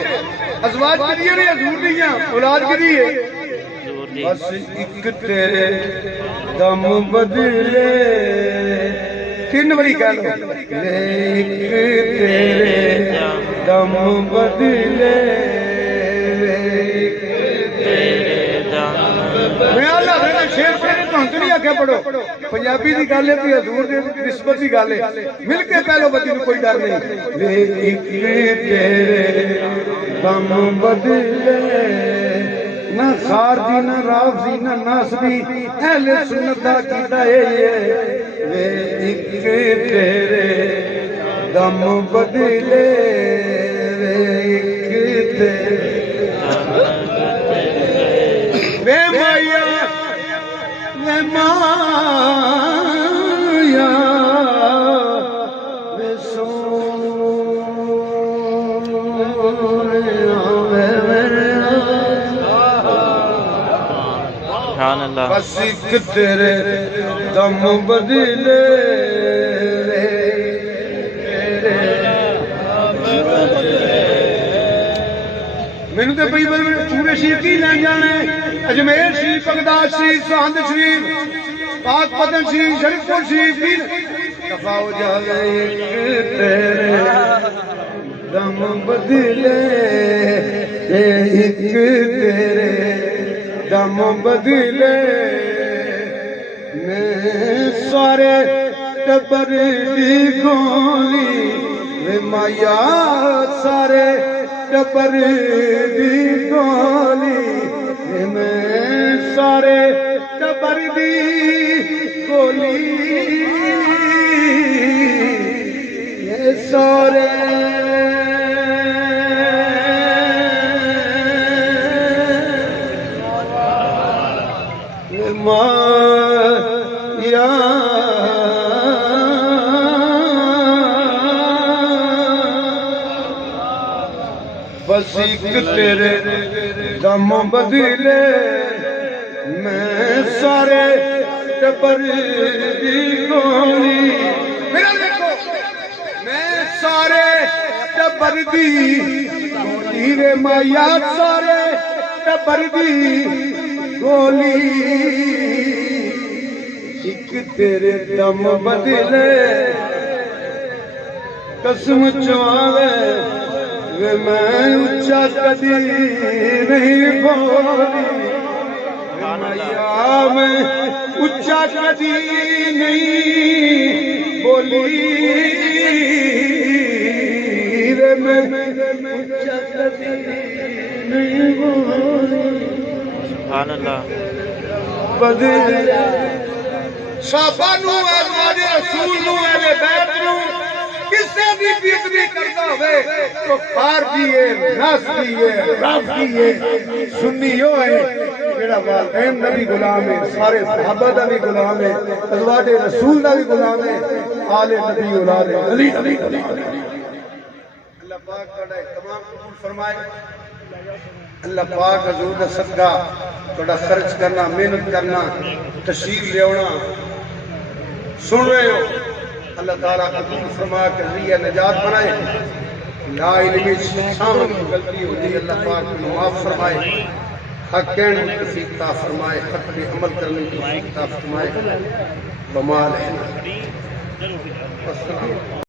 ازواج کتنے حضور دیاں اولاد کتنی ہے بس ایک تیرے دم بدلے 3 باری کہہ لو ایک تیرے دم بدلے میں اللہ نے شیر شیر تہنت نہیں آکھے پڑھو پنجابی دی گل ہے تے حضور دے نسبت دی گل ہے مل کے پہلو بدی نوں کوئی ڈر نہیں ایک تیرے دم بدلے نہ خارجی نہ رافضی نہ ناسبی اہل سنت دا عقیدہ ہے ایک تیرے دم بدلے ایک تیرے وے مایا وے مایا وے سونیا وے سبحان اللہ بس ایک تیرے دم بدلے مینوں تے بڑی بڑی پورے شریف کی لے جانا ہے اجمیر شریف بغداد شریف سرہند شریف پاک پتن شریف شریف پور شریف کی دفاع ہو جائے تیرے دم بدلے ایک تیرے دم بدلے میں سارے ٹبر دی گولی وے مایا سارے ٹبر دی گولی میں سارے ٹبر دی گولی یہ سارے مایا بس ایک تیرے دم بدلے میں سارے ٹبر دی گولی میرا دیکھو میں سارے ٹبر دی گولی رے مایا سارے ٹبر دی گولی ایک تیرے دم بدلے قسم چواوے وے میں اچھا کدی نہیں بولی مایا میں اچھا کدی نہیں بولی رے میں اچھا کدی نہیں بولی سبحان اللہ بدل صحابہ نو اے رسول نو اے بیت نو کسے بھی بیدبی کرنا ہوئے تو پار دیئے ناس دیئے راف دیئے سنی ہو ہے میرا والدین نبی غلام ہے سارے صحابہ دا بھی غلام ہے ازواج رسول دا بھی غلام ہے آل نبی اولاد علی اللہ پاک کا تمام قبول فرمائے اللہ پاک حضور دا صدقہ تھوڑا خرچ کرنا محنت کرنا تشریف لے آنا سن رہے ہو اللہ تعالیٰ قبول فرما کے ذریعہ نجات بنائے لا علمی شامل غلطی ہوتی اللہ پاک معاف فرمائے حق کہنے کی توفیق عطا فرمائے حق پہ عمل کرنے کی توفیق عطا فرمائے بمال ہے